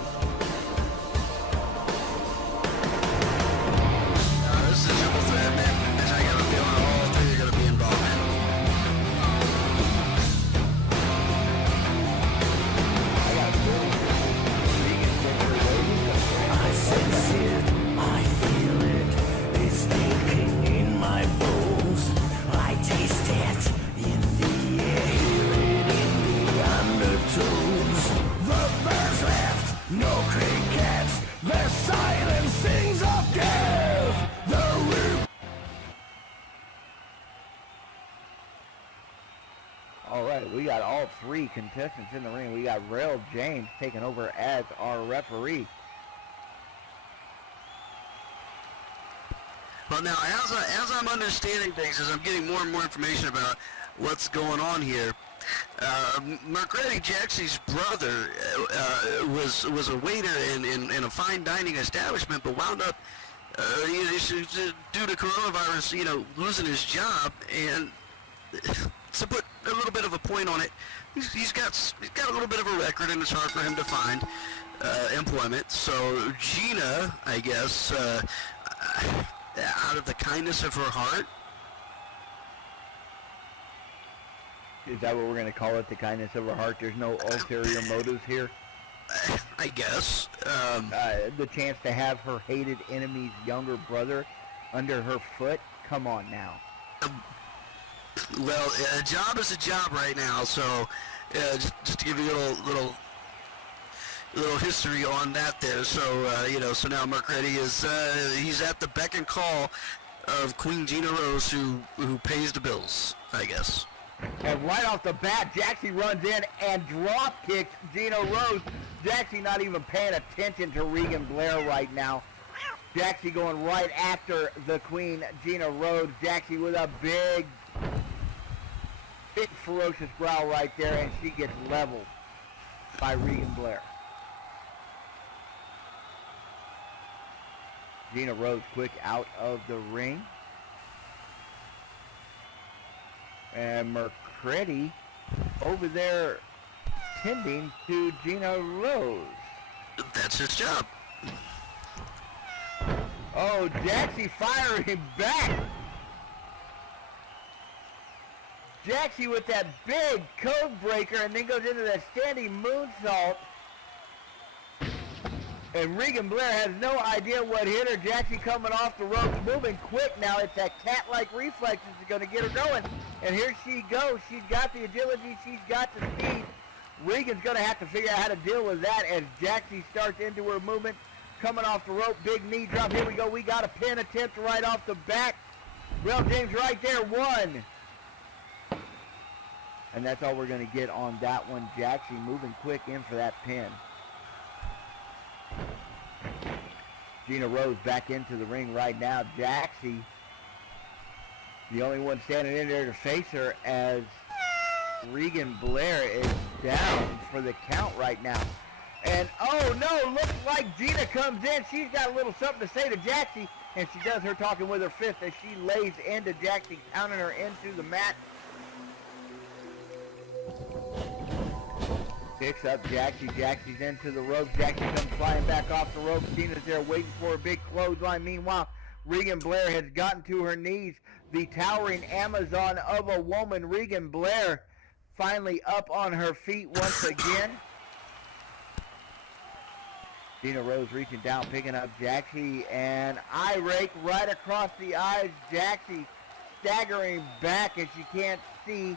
This is a triple threat, man. I got a feeling all three are going to be involved, man. I sense it, I feel it, it's aching in my bones. I taste it in the air, hear it in the undertones. The birds left, no crickets, the silence sings of death. The root. All right, we got all three contestants in the ring. We got Rail James taking over as our referee. Well, now, as I'm understanding things, as I'm getting more and more information about what's going on here, Mercredi, Jaxie's brother, was a waiter in a fine dining establishment, but wound up, due to coronavirus, losing his job. And to put a little bit of a point on it, he's got a little bit of a record, and it's hard for him to find employment. So Gina, I guess, out of the kindness of her heart. Is that what we're going to call it, the kindness of her heart? There's no ulterior motives here? I guess. The chance to have her hated enemy's younger brother under her foot? Come on now. Well, a job is a job right now, so just to give you a little history on that there. So, so now Mercredi is, he's at the beck and call of Queen Gina Rose, who pays the bills, I guess. And right off the bat, Jaxie runs in and drop kicks Gina Rose. Jaxie not even paying attention to Regan Blair right now. Jaxie going right after the Queen Gina Rose. Jaxie with a big ferocious growl right there, and she gets leveled by Regan Blair. Gina Rose quick out of the ring. And Mercredi over there tending to Gina Rose. That's his job. Oh, Jaxie firing back. Jaxie with that big code breaker, and then goes into that standing moonsault. And Regan Blair has no idea what hit her. Jaxie coming off the ropes, moving quick now. It's that cat-like reflexes that's going to get her going. And here she goes. She's got the agility. She's got the speed. Regan's going to have to figure out how to deal with that as Jaxie starts into her movement. Coming off the rope, big knee drop. Here we go. We got a pin attempt right off the back. Rail James right there, one. And that's all we're going to get on that one. Jaxie moving quick in for that pin. Gina Rose back into the ring right now. Jaxie, the only one standing in there to face her, as Regan Blair is down for the count right now. And oh no, looks like Gina comes in. She's got a little something to say to Jaxie, and she does her talking with her fist as she lays into Jaxie, counting her into the mat. Picks up Jaxie. Jaxie's into the ropes. Jaxie comes flying back off the ropes. Gina's there waiting for a big clothesline. Meanwhile, Regan Blair has gotten to her knees. The towering Amazon of a woman, Regan Blair, finally up on her feet once again. Gina Rose reaching down, picking up Jaxie, and eye rake right across the eyes. Jaxie staggering back as she can't see,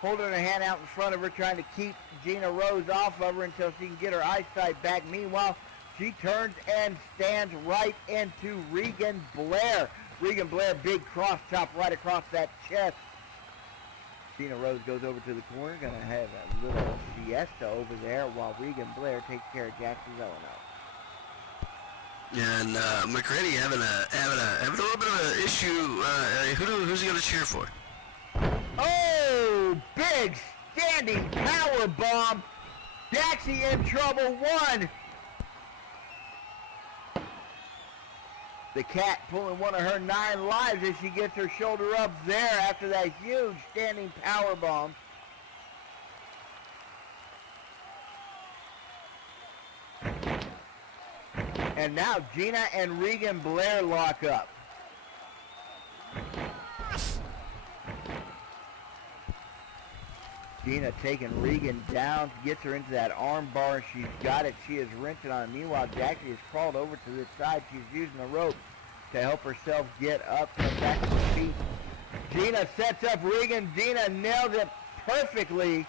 holding her hand out in front of her, trying to keep Gina Rose off of her until she can get her eyesight back. Meanwhile, she turns and stands right into Regan Blair. Regan Blair, big cross chop right across that chest. Gina Rose goes over to the corner, gonna have a little siesta over there while Regan Blair takes care of Jackson Delano. And McCready having a little bit of an issue. Who's he gonna cheer for? Oh, big standing power bomb. Jaxie in trouble. One. The cat pulling one of her 9 lives as she gets her shoulder up there after that huge standing power bomb. And now Gina and Regan Blair lock up. Gina taking Regan down, gets her into that arm bar. She's got it. She is wrenching on it. Meanwhile, Jaxie has crawled over to this side. She's using the rope to help herself get up and back to her feet. Gina sets up Regan. Gina nails it perfectly.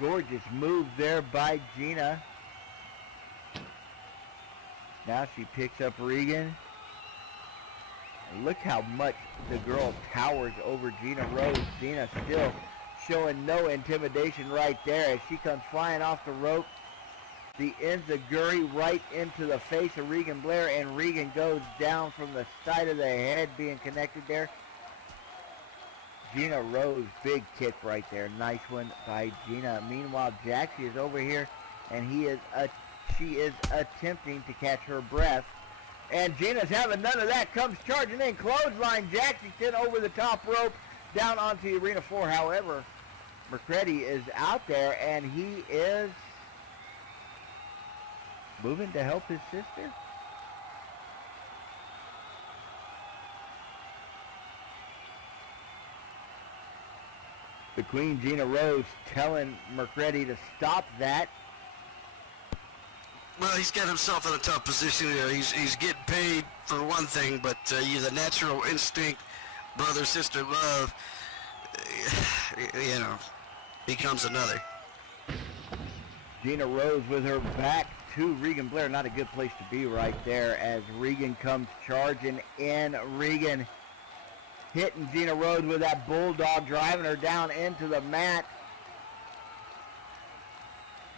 Gorgeous move there by Gina. Now she picks up Regan. And look how much the girl towers over Gina Rose. Gina still showing no intimidation right there as she comes flying off the rope. The enziguri right into the face of Regan Blair, and Regan goes down from the side of the head being connected there. Gina Rose, big kick right there. Nice one by Gina. Meanwhile, Jaxie is over here, and she is attempting to catch her breath. And Gina's having none of that. Comes charging in. Clothesline. Jaxie sent over the top rope down onto the arena floor. However, McCready is out there, and he is moving to help his sister. The Queen, Gina Rose, telling McCready to stop that. Well, he's got himself in a tough position. You know, he's getting paid for one thing, but the natural instinct, brother-sister love, you know, becomes another. Gina Rose with her back to Regan Blair. Not a good place to be right there as Regan comes charging in. Regan hitting Gina Rose with that bulldog, driving her down into the mat.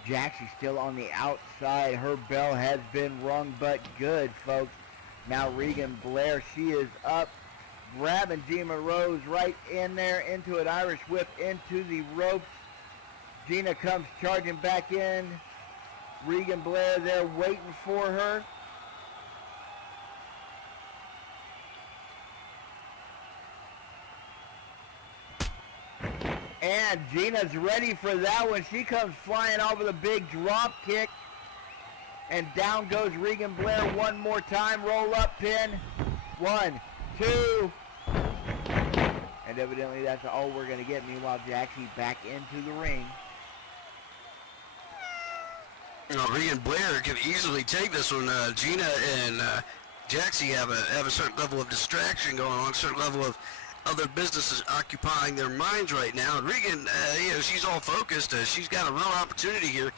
Jaxie still on the outside. Her bell has been rung, but good, folks. Now Regan Blair, she is up, grabbing Gina Rose right in there into an Irish whip into the ropes. Gina comes charging back in. Regan Blair there waiting for her. And Gina's ready for that one. She comes flying over the big drop kick. And down goes Regan Blair one more time. Roll up pin. 1, 2. And evidently that's all we're going to get. Meanwhile, Jaxie back into the ring. You know, Regan Blair can easily take this one. Gina and Jaxie have a certain level of distraction going on, a certain level of other businesses occupying their minds right now. And Regan, you know, she's all focused. She's got a real opportunity here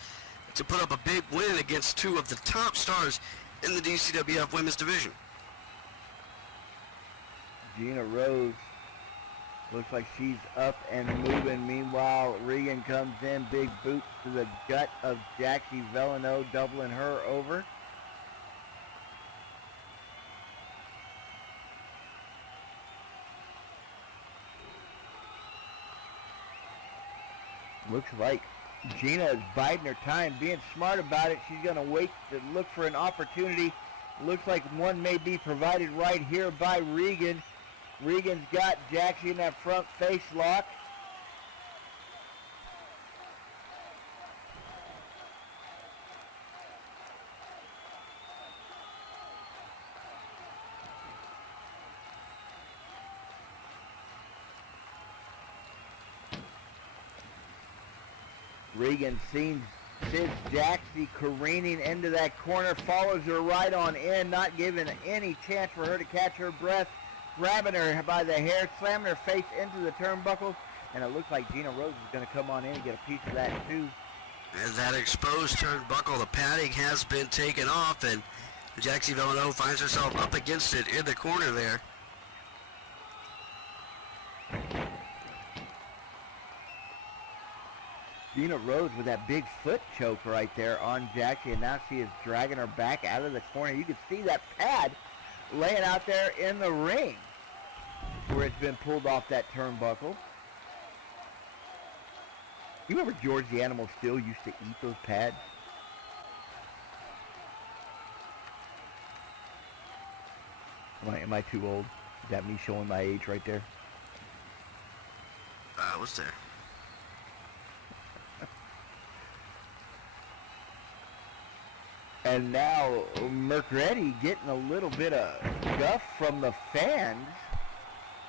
to put up a big win against 2 of the top stars in the DCWF women's division. Gina Rose looks like she's up and moving. Meanwhile, Regan comes in, big boot to the gut of Jaxie Delano, doubling her over. Looks like Gina is biding her time, being smart about it. She's going to wait to look for an opportunity. Looks like one may be provided right here by Regan. Regan's got Jaxie in that front face lock. Regan sees Jaxie careening into that corner, follows her right on in, not giving any chance for her to catch her breath, grabbing her by the hair, slamming her face into the turnbuckles, and it looks like Gina Rose is going to come on in and get a piece of that too. And that exposed turnbuckle, the padding has been taken off, and Jaxie Villanova finds herself up against it in the corner there. Gina Rose with that big foot choke right there on Jaxie, and now she is dragging her back out of the corner. You can see that pad laying out there in the ring where it's been pulled off that turnbuckle. You remember George the Animal Steel used to eat those pads? Am I too old? Is that me showing my age right there? What's there? And now Mercretti getting a little bit of guff from the fans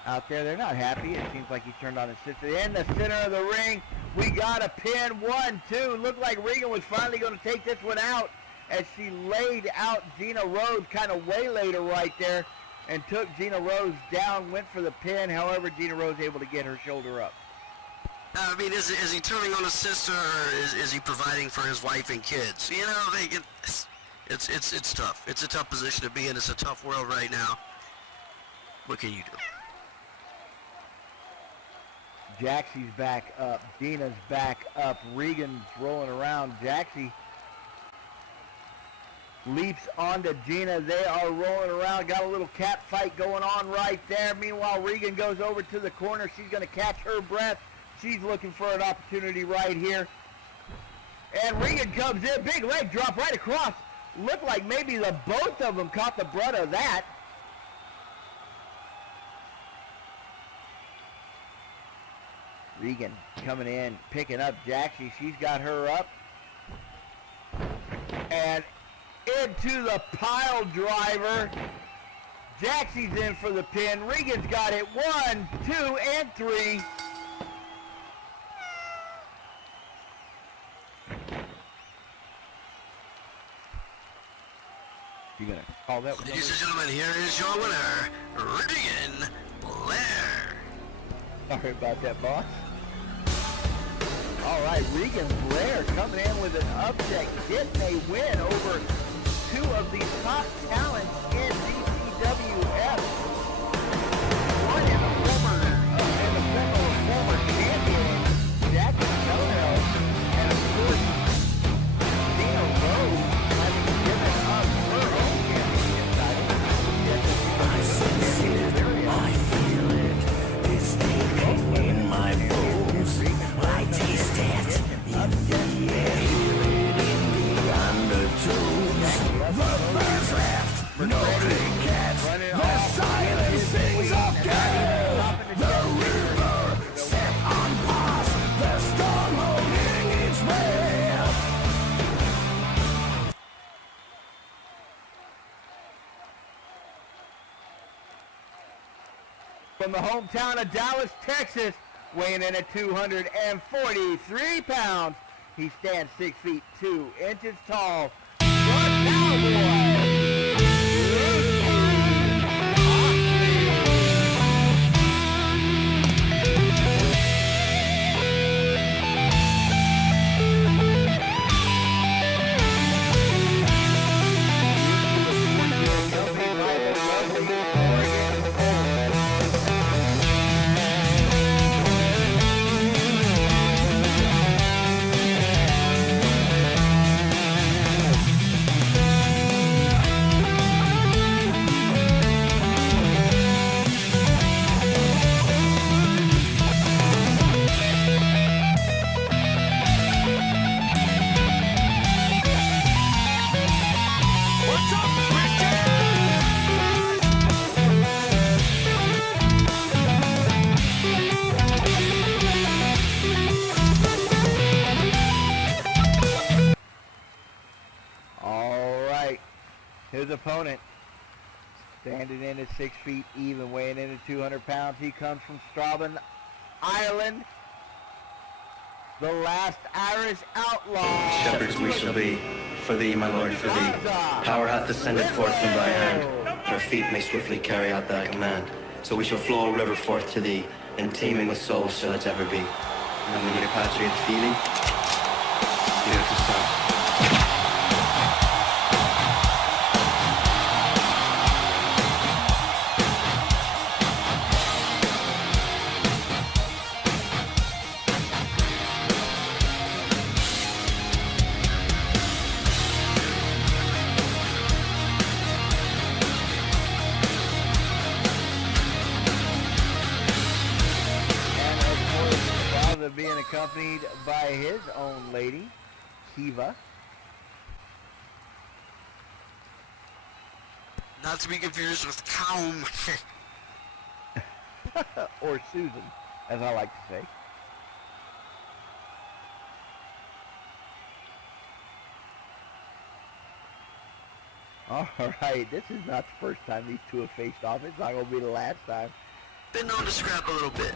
out there. They're not happy. It seems like he turned on his sister. In the center of the ring, we got a pin. 1, 2. Looked like Regan was finally going to take this one out as she laid out Gina Rose, kind of waylaid her right there and took Gina Rose down, went for the pin. However, Gina Rose able to get her shoulder up. I mean, is he turning on his sister, or is he providing for his wife and kids? You know, it's tough. It's a tough position to be in. It's a tough world right now. What can you do? Jaxie's back up. Dina's back up. Regan's rolling around. Jaxie leaps onto Gina. They are rolling around. Got a little cat fight going on right there. Meanwhile, Regan goes over to the corner. She's going to catch her breath. She's looking for an opportunity right here. And Regan comes in. Big leg drop right across. Looked like maybe the both of them caught the brunt of that. Regan coming in, picking up Jaxie. She's got her up. And into the pile driver. Jaxie's in for the pin. Regan's got it. 1, 2, and 3. You gonna call that one? Ladies and gentlemen, here is your winner, Regan Blair. Sorry about that, boss. All right, Regan Blair coming in with an upset, getting a win over two of the top talents in DCWF. One in the former champion, Jackie Soto, and of course, Gina Rose having given up her own championship title. I sense it, I feel it, it's taking in my bones. I taste it in the air, hear it in the undertones. The birds left, no crickets, the silence sings of death. The river set on pause, the storm holding its breath. From the hometown of Dallas, Texas, weighing in at 243 pounds, he stands 6 feet 2 inches tall. The Cowboy. His opponent, standing in at 6 feet even, weighing in at 200 pounds. He comes from Strabane, Ireland. The last Irish outlaw. Shepherds we shall be, for thee, my Lord, for thee. Power hath descended forth from thy hand. Our feet may swiftly carry out thy command. So we shall flow a river forth to thee, and teeming with souls shall it ever be. And when you repatriate feeling, you have to stop. accompanied by his own lady, Kiva. Not to be confused with Kaum. Or Susan, as I like to say. All right, this is not the first time these two have faced off. It's not going to be the last time. Been known to scrap a little bit.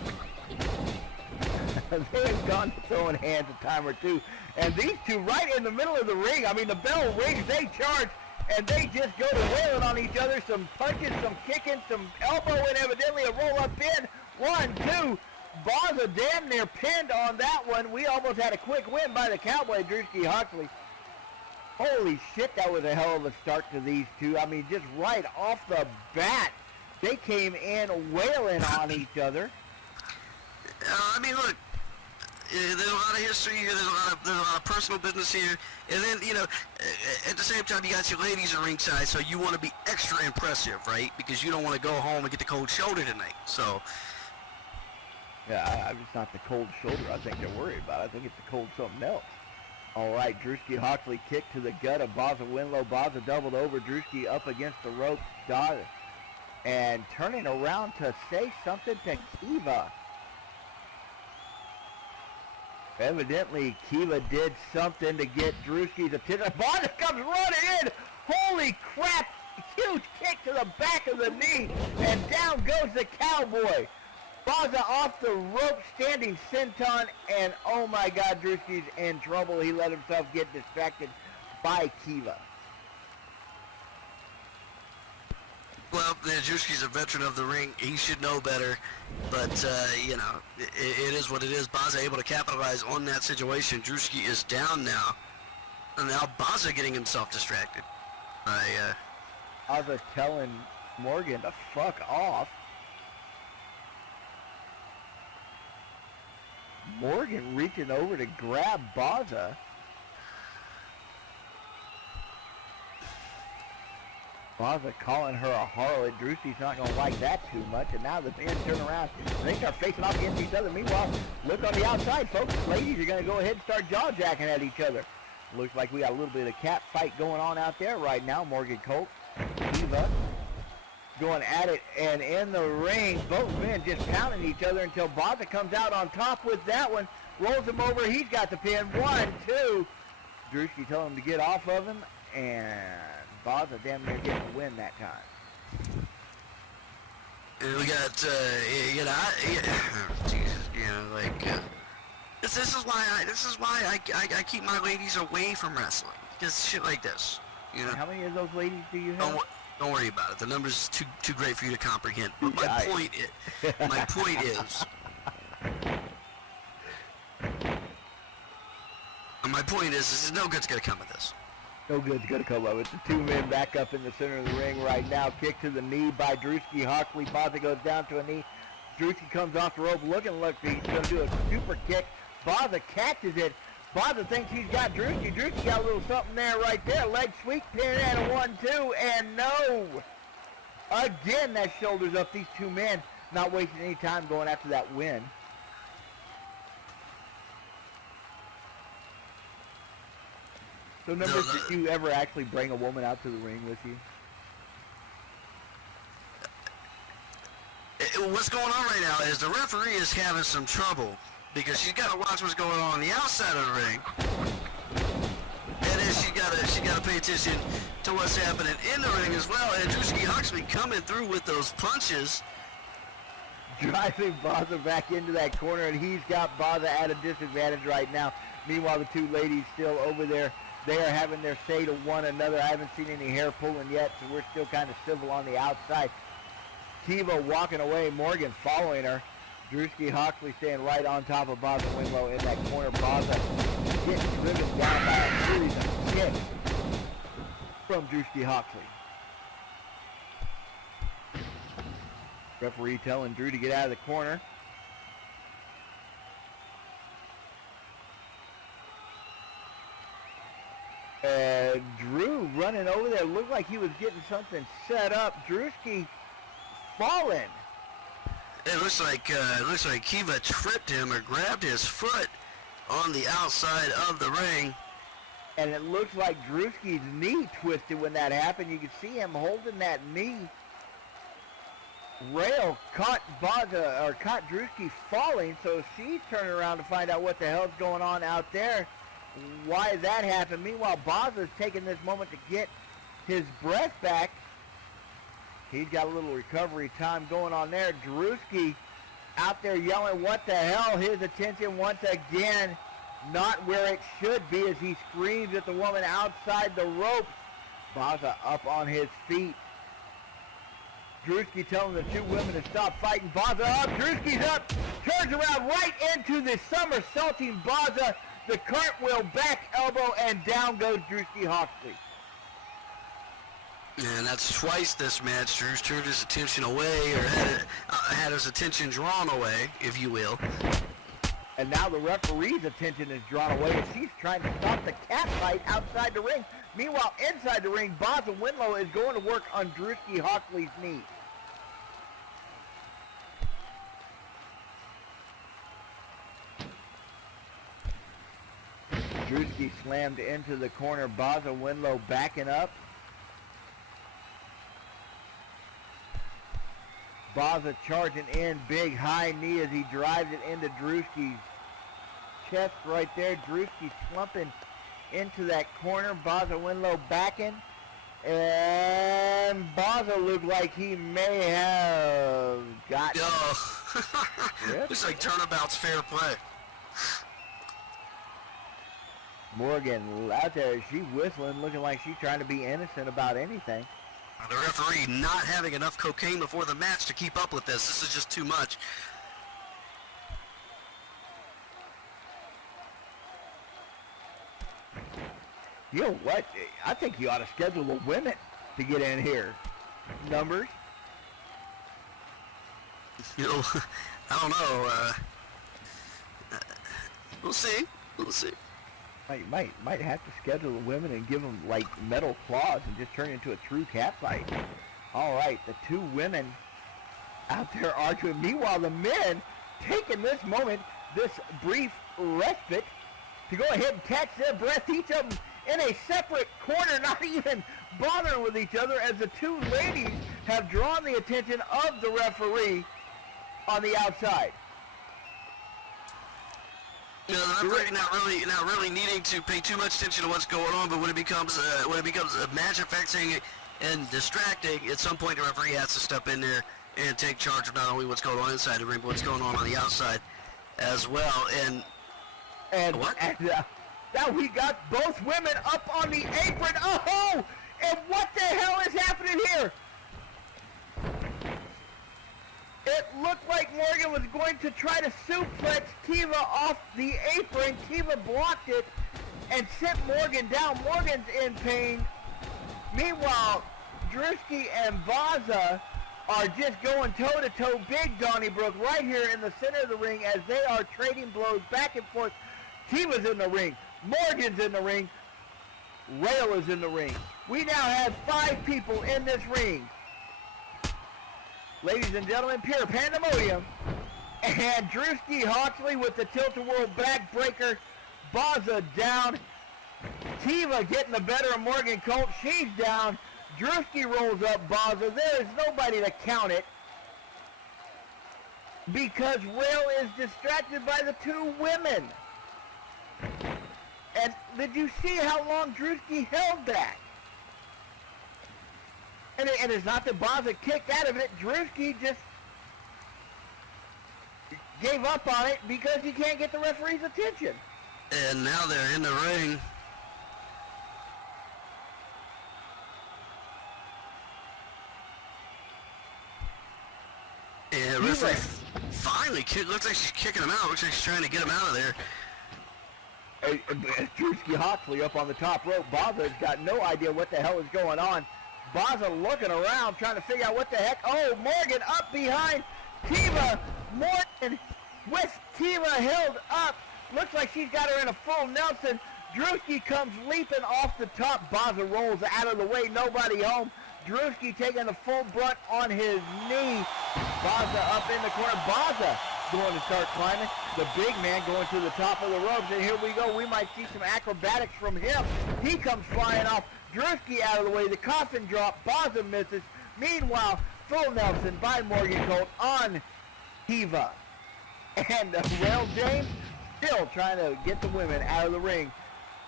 They have gone to throwing hands a time or two. And these two right in the middle of the ring. I mean, the bell rings, they charge, and they just go to wailing on each other. Some punches, some kicking, some elbowing, evidently a roll-up pin. 1, 2. Baza damn near pinned on that one. We almost had a quick win by the Cowboy, Drewski Huxley. Holy shit, that was a hell of a start to these two. I mean, just right off the bat, they came in wailing on each other. I mean, look, there's a lot of history here. There's a lot of personal business here. And then, you know, at the same time, you got your ladies at ringside, so you want to be extra impressive, right? Because you don't want to go home and get the cold shoulder tonight. So, yeah, it's not the cold shoulder I think they're worried about. I think it's the cold something else. All right, Drewski Huxley kick to the gut of Baza Winlow. Baza doubled over. Drewski up against the rope. And turning around to say something to Kiva. Evidently, Kiva did something to get Drewski's attention. Baza comes running in. Holy crap. Huge kick to the back of the knee. And down goes the Cowboy. Baza off the rope, standing senton, and oh my God, Drewski's in trouble. He let himself get distracted by Kiva. well, Drewski's a veteran of the ring. He should know better. But, you know, it is what it is. Baza able to capitalize on that situation. Drewski is down now. And now Baza getting himself distracted. Baza telling Morgan to fuck off. Morgan reaching over to grab Baza. Baza calling her a harlot. Drewski's not going to like that too much. And now the men turn around and they start facing off against each other. Meanwhile, look on the outside, folks. Ladies are going to go ahead and start jaw-jacking at each other. Looks like we got a little bit of cat fight going on out there right now. Morgan Colt, Eva going at it, and in the ring, both men just pounding each other until Baza comes out on top with that one, rolls him over. He's got the pin. 1, 2. Drewski telling him to get off of him, and Baza damn near getting the win that time. And we got, you know, Jesus, you know, like, this is why I keep my ladies away from wrestling, because shit like this, you know. How many of those ladies do you have? Don't worry about it. The number's too great for you to comprehend. But my point is no good's gonna come of this. No good's gonna come of it. The two men back up in the center of the ring right now. Kick to the knee by Drewski Huxley. Baza goes down to a knee. Drewski comes off the rope looking like he's gonna do a super kick. Baza catches it. Baza thinks he's got Drewski. Drewski got a little something there right there. Leg sweep pin and a 1, 2, and no. Again, that shoulders up. These two men not wasting any time going after that win. So, Numbers, did you ever actually bring a woman out to the ring with you? What's going on right now is the referee is having some trouble because she's got to watch what's going on the outside of the ring, and then she got to pay attention to what's happening in the ring as well. And Drewski Huxley coming through with those punches, driving Baza back into that corner, and he's got Baza at a disadvantage right now. Meanwhile, the two ladies still over there. They are having their say to one another. I haven't seen any hair pulling yet, so we're still kind of civil on the outside. Kiva walking away, Morgan following her. Drewski Huxley staying right on top of Baza Winlow in that corner. Baza getting driven down by a series of kicks from Drewski Huxley. Referee telling Drew to get out of the corner. Drew running over there, looked like he was getting something set up. Drewski falling. It looks like Kiva tripped him or grabbed his foot, on the outside of the ring. And it looks like Drewski's knee twisted when that happened. You can see him holding that knee. Rail caught Drewski falling, so she's turning around to find out what the hell's going on out there. Why that happened. Meanwhile, Baza's taking this moment to get his breath back. He's got a little recovery time going on there. Drewski out there yelling, what the hell? His attention once again not where it should be as he screams at the woman outside the rope. Baza up on his feet. Drewski telling the two women to stop fighting. Baza up. Drewski's up. Turns around right into the somersaulting Baza. The cartwheel, back elbow, and down goes Drewski Hawksley. And that's twice this match. Drew's turned his attention away, or had his attention drawn away, if you will. And now the referee's attention is drawn away as she's trying to stop the cat fight outside the ring. Meanwhile, inside the ring, Baza Winlow is going to work on Drewski Hawksley's knee. Drewski slammed into the corner. Baza Winlow backing up. Baza charging in, big high knee as he drives it into Drewski's chest right there. Drewski slumping into that corner. Baza Winlow backing. And Baza looked like he may have got... Looks like turnabout's fair play. Morgan out there, she whistling, looking like she's trying to be innocent about anything. The referee not having enough cocaine before the match to keep up with this. This is just too much. You know what? I think you ought to schedule the women to get in here. Numbers. You know, I don't know. We'll see. We'll see. Might have to schedule the women and give them like metal claws and just turn it into a true cat fight. All right, the two women out there arguing. Meanwhile, the men taking this moment, this brief respite, to go ahead and catch their breath, each of them in a separate corner, not even bothering with each other, as the two ladies have drawn the attention of the referee on the outside. You know, the referee not really needing to pay too much attention to what's going on, but when it becomes a match affecting and distracting, at some point the referee has to step in there and take charge of not only what's going on inside the ring, but what's going on the outside as well. And what? And now we got both women up on the apron. Oh! And what the hell is happening here? It looked like Morgan was going to try to suplex Kiva off the apron. Kiva blocked it and sent Morgan down. Morgan's in pain. Meanwhile, Drewski and Baza are just going toe-to-toe. Big Donnybrook right here in the center of the ring as they are trading blows back and forth. Kiva's in the ring. Morgan's in the ring. Rail is in the ring. We now have 5 people in this ring. Ladies and gentlemen, pure pandemonium. And Drewski Hawksley with the tilt-a-whirl backbreaker. Baza down. Kiva getting the better of Morgan Colt. She's down. Drewski rolls up Baza. There is nobody to count it, because Rail is distracted by the two women. And did you see how long Drewski held that? And it's not that Baza kicked out of it. Drewski just gave up on it because he can't get the referee's attention. And now they're in the ring. And referee finally looks like she's kicking him out. Looks like she's trying to get him out of there. Drewski Hawksley up on the top rope. Baza's got no idea what the hell is going on. Baza looking around, trying to figure out what the heck. Oh, Morgan up behind Kiva. Morgan with Kiva held up. Looks like she's got her in a full Nelson. Drewski comes leaping off the top. Baza rolls out of the way. Nobody home. Drewski taking the full brunt on his knee. Baza up in the corner. Baza going to start climbing. The big man going to the top of the ropes, and here we go. We might see some acrobatics from him. He comes flying off. Drewski out of the way. The coffin drop. Baza misses. Meanwhile, full Nelson by Morgan Colt on Kiva. And Rail James still trying to get the women out of the ring.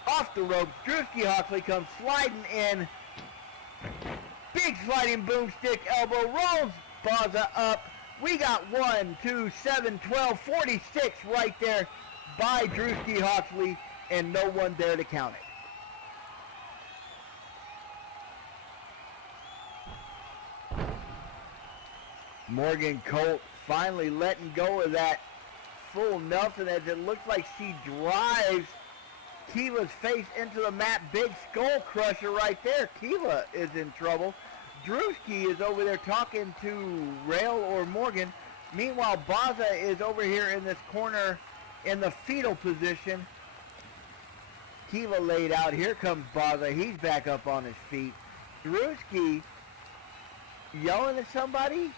Off the ropes, Drewski Hawksley comes sliding in. Big sliding boomstick elbow, rolls Baza up. We got 1, 2, 7, 12, 46 right there by Drewski Hawksley, and no one there to count it. Morgan Colt finally letting go of that full Nelson as it looks like she drives Kiva's face into the mat. Big skull crusher right there. Kiva is in trouble. Drewski is over there talking to Rail or Morgan. Meanwhile, Baza is over here in this corner in the fetal position. Kiva laid out. Here comes Baza. He's back up on his feet. Drewski yelling at somebody.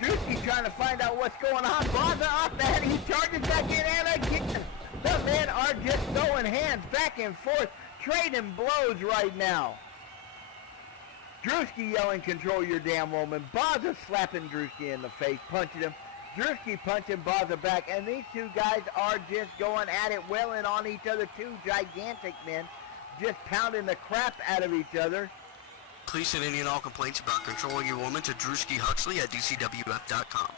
Drewski trying to find out what's going on. Baza off that. He charges back in and again. The men are just throwing hands back and forth, trading blows right now. Drewski yelling, control your damn woman. Baza slapping Drewski in the face, punching him. Drewski punching Baza back, and these two guys are just going at it, wailing on each other. Two gigantic men just pounding the crap out of each other. Please send any and all complaints about controlling your woman to Drewski Huxley at DCWF.com.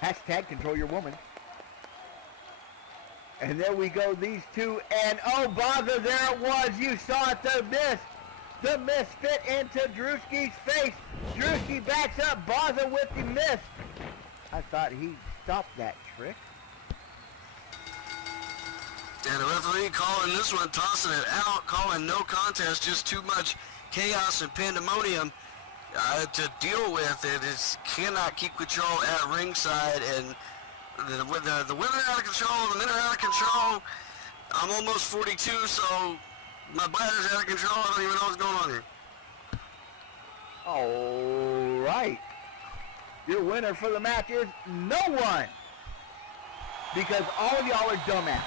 Hashtag control your woman. And there we go, these two, and oh, Baza, there it was. You saw it, the miss. The miss fit into Drewski's face. Drewski backs up, Baza with the miss. I thought he stopped that trick. And the referee calling this one, tossing it out, calling no contest, just too much chaos and pandemonium to deal with. It is cannot keep control at ringside, and the women are out of control, the men are out of control. I'm almost 42, so my bladder's out of control. I don't even know what's going on here. All right. Your winner for the match is no one. Because all of y'all are dumbass.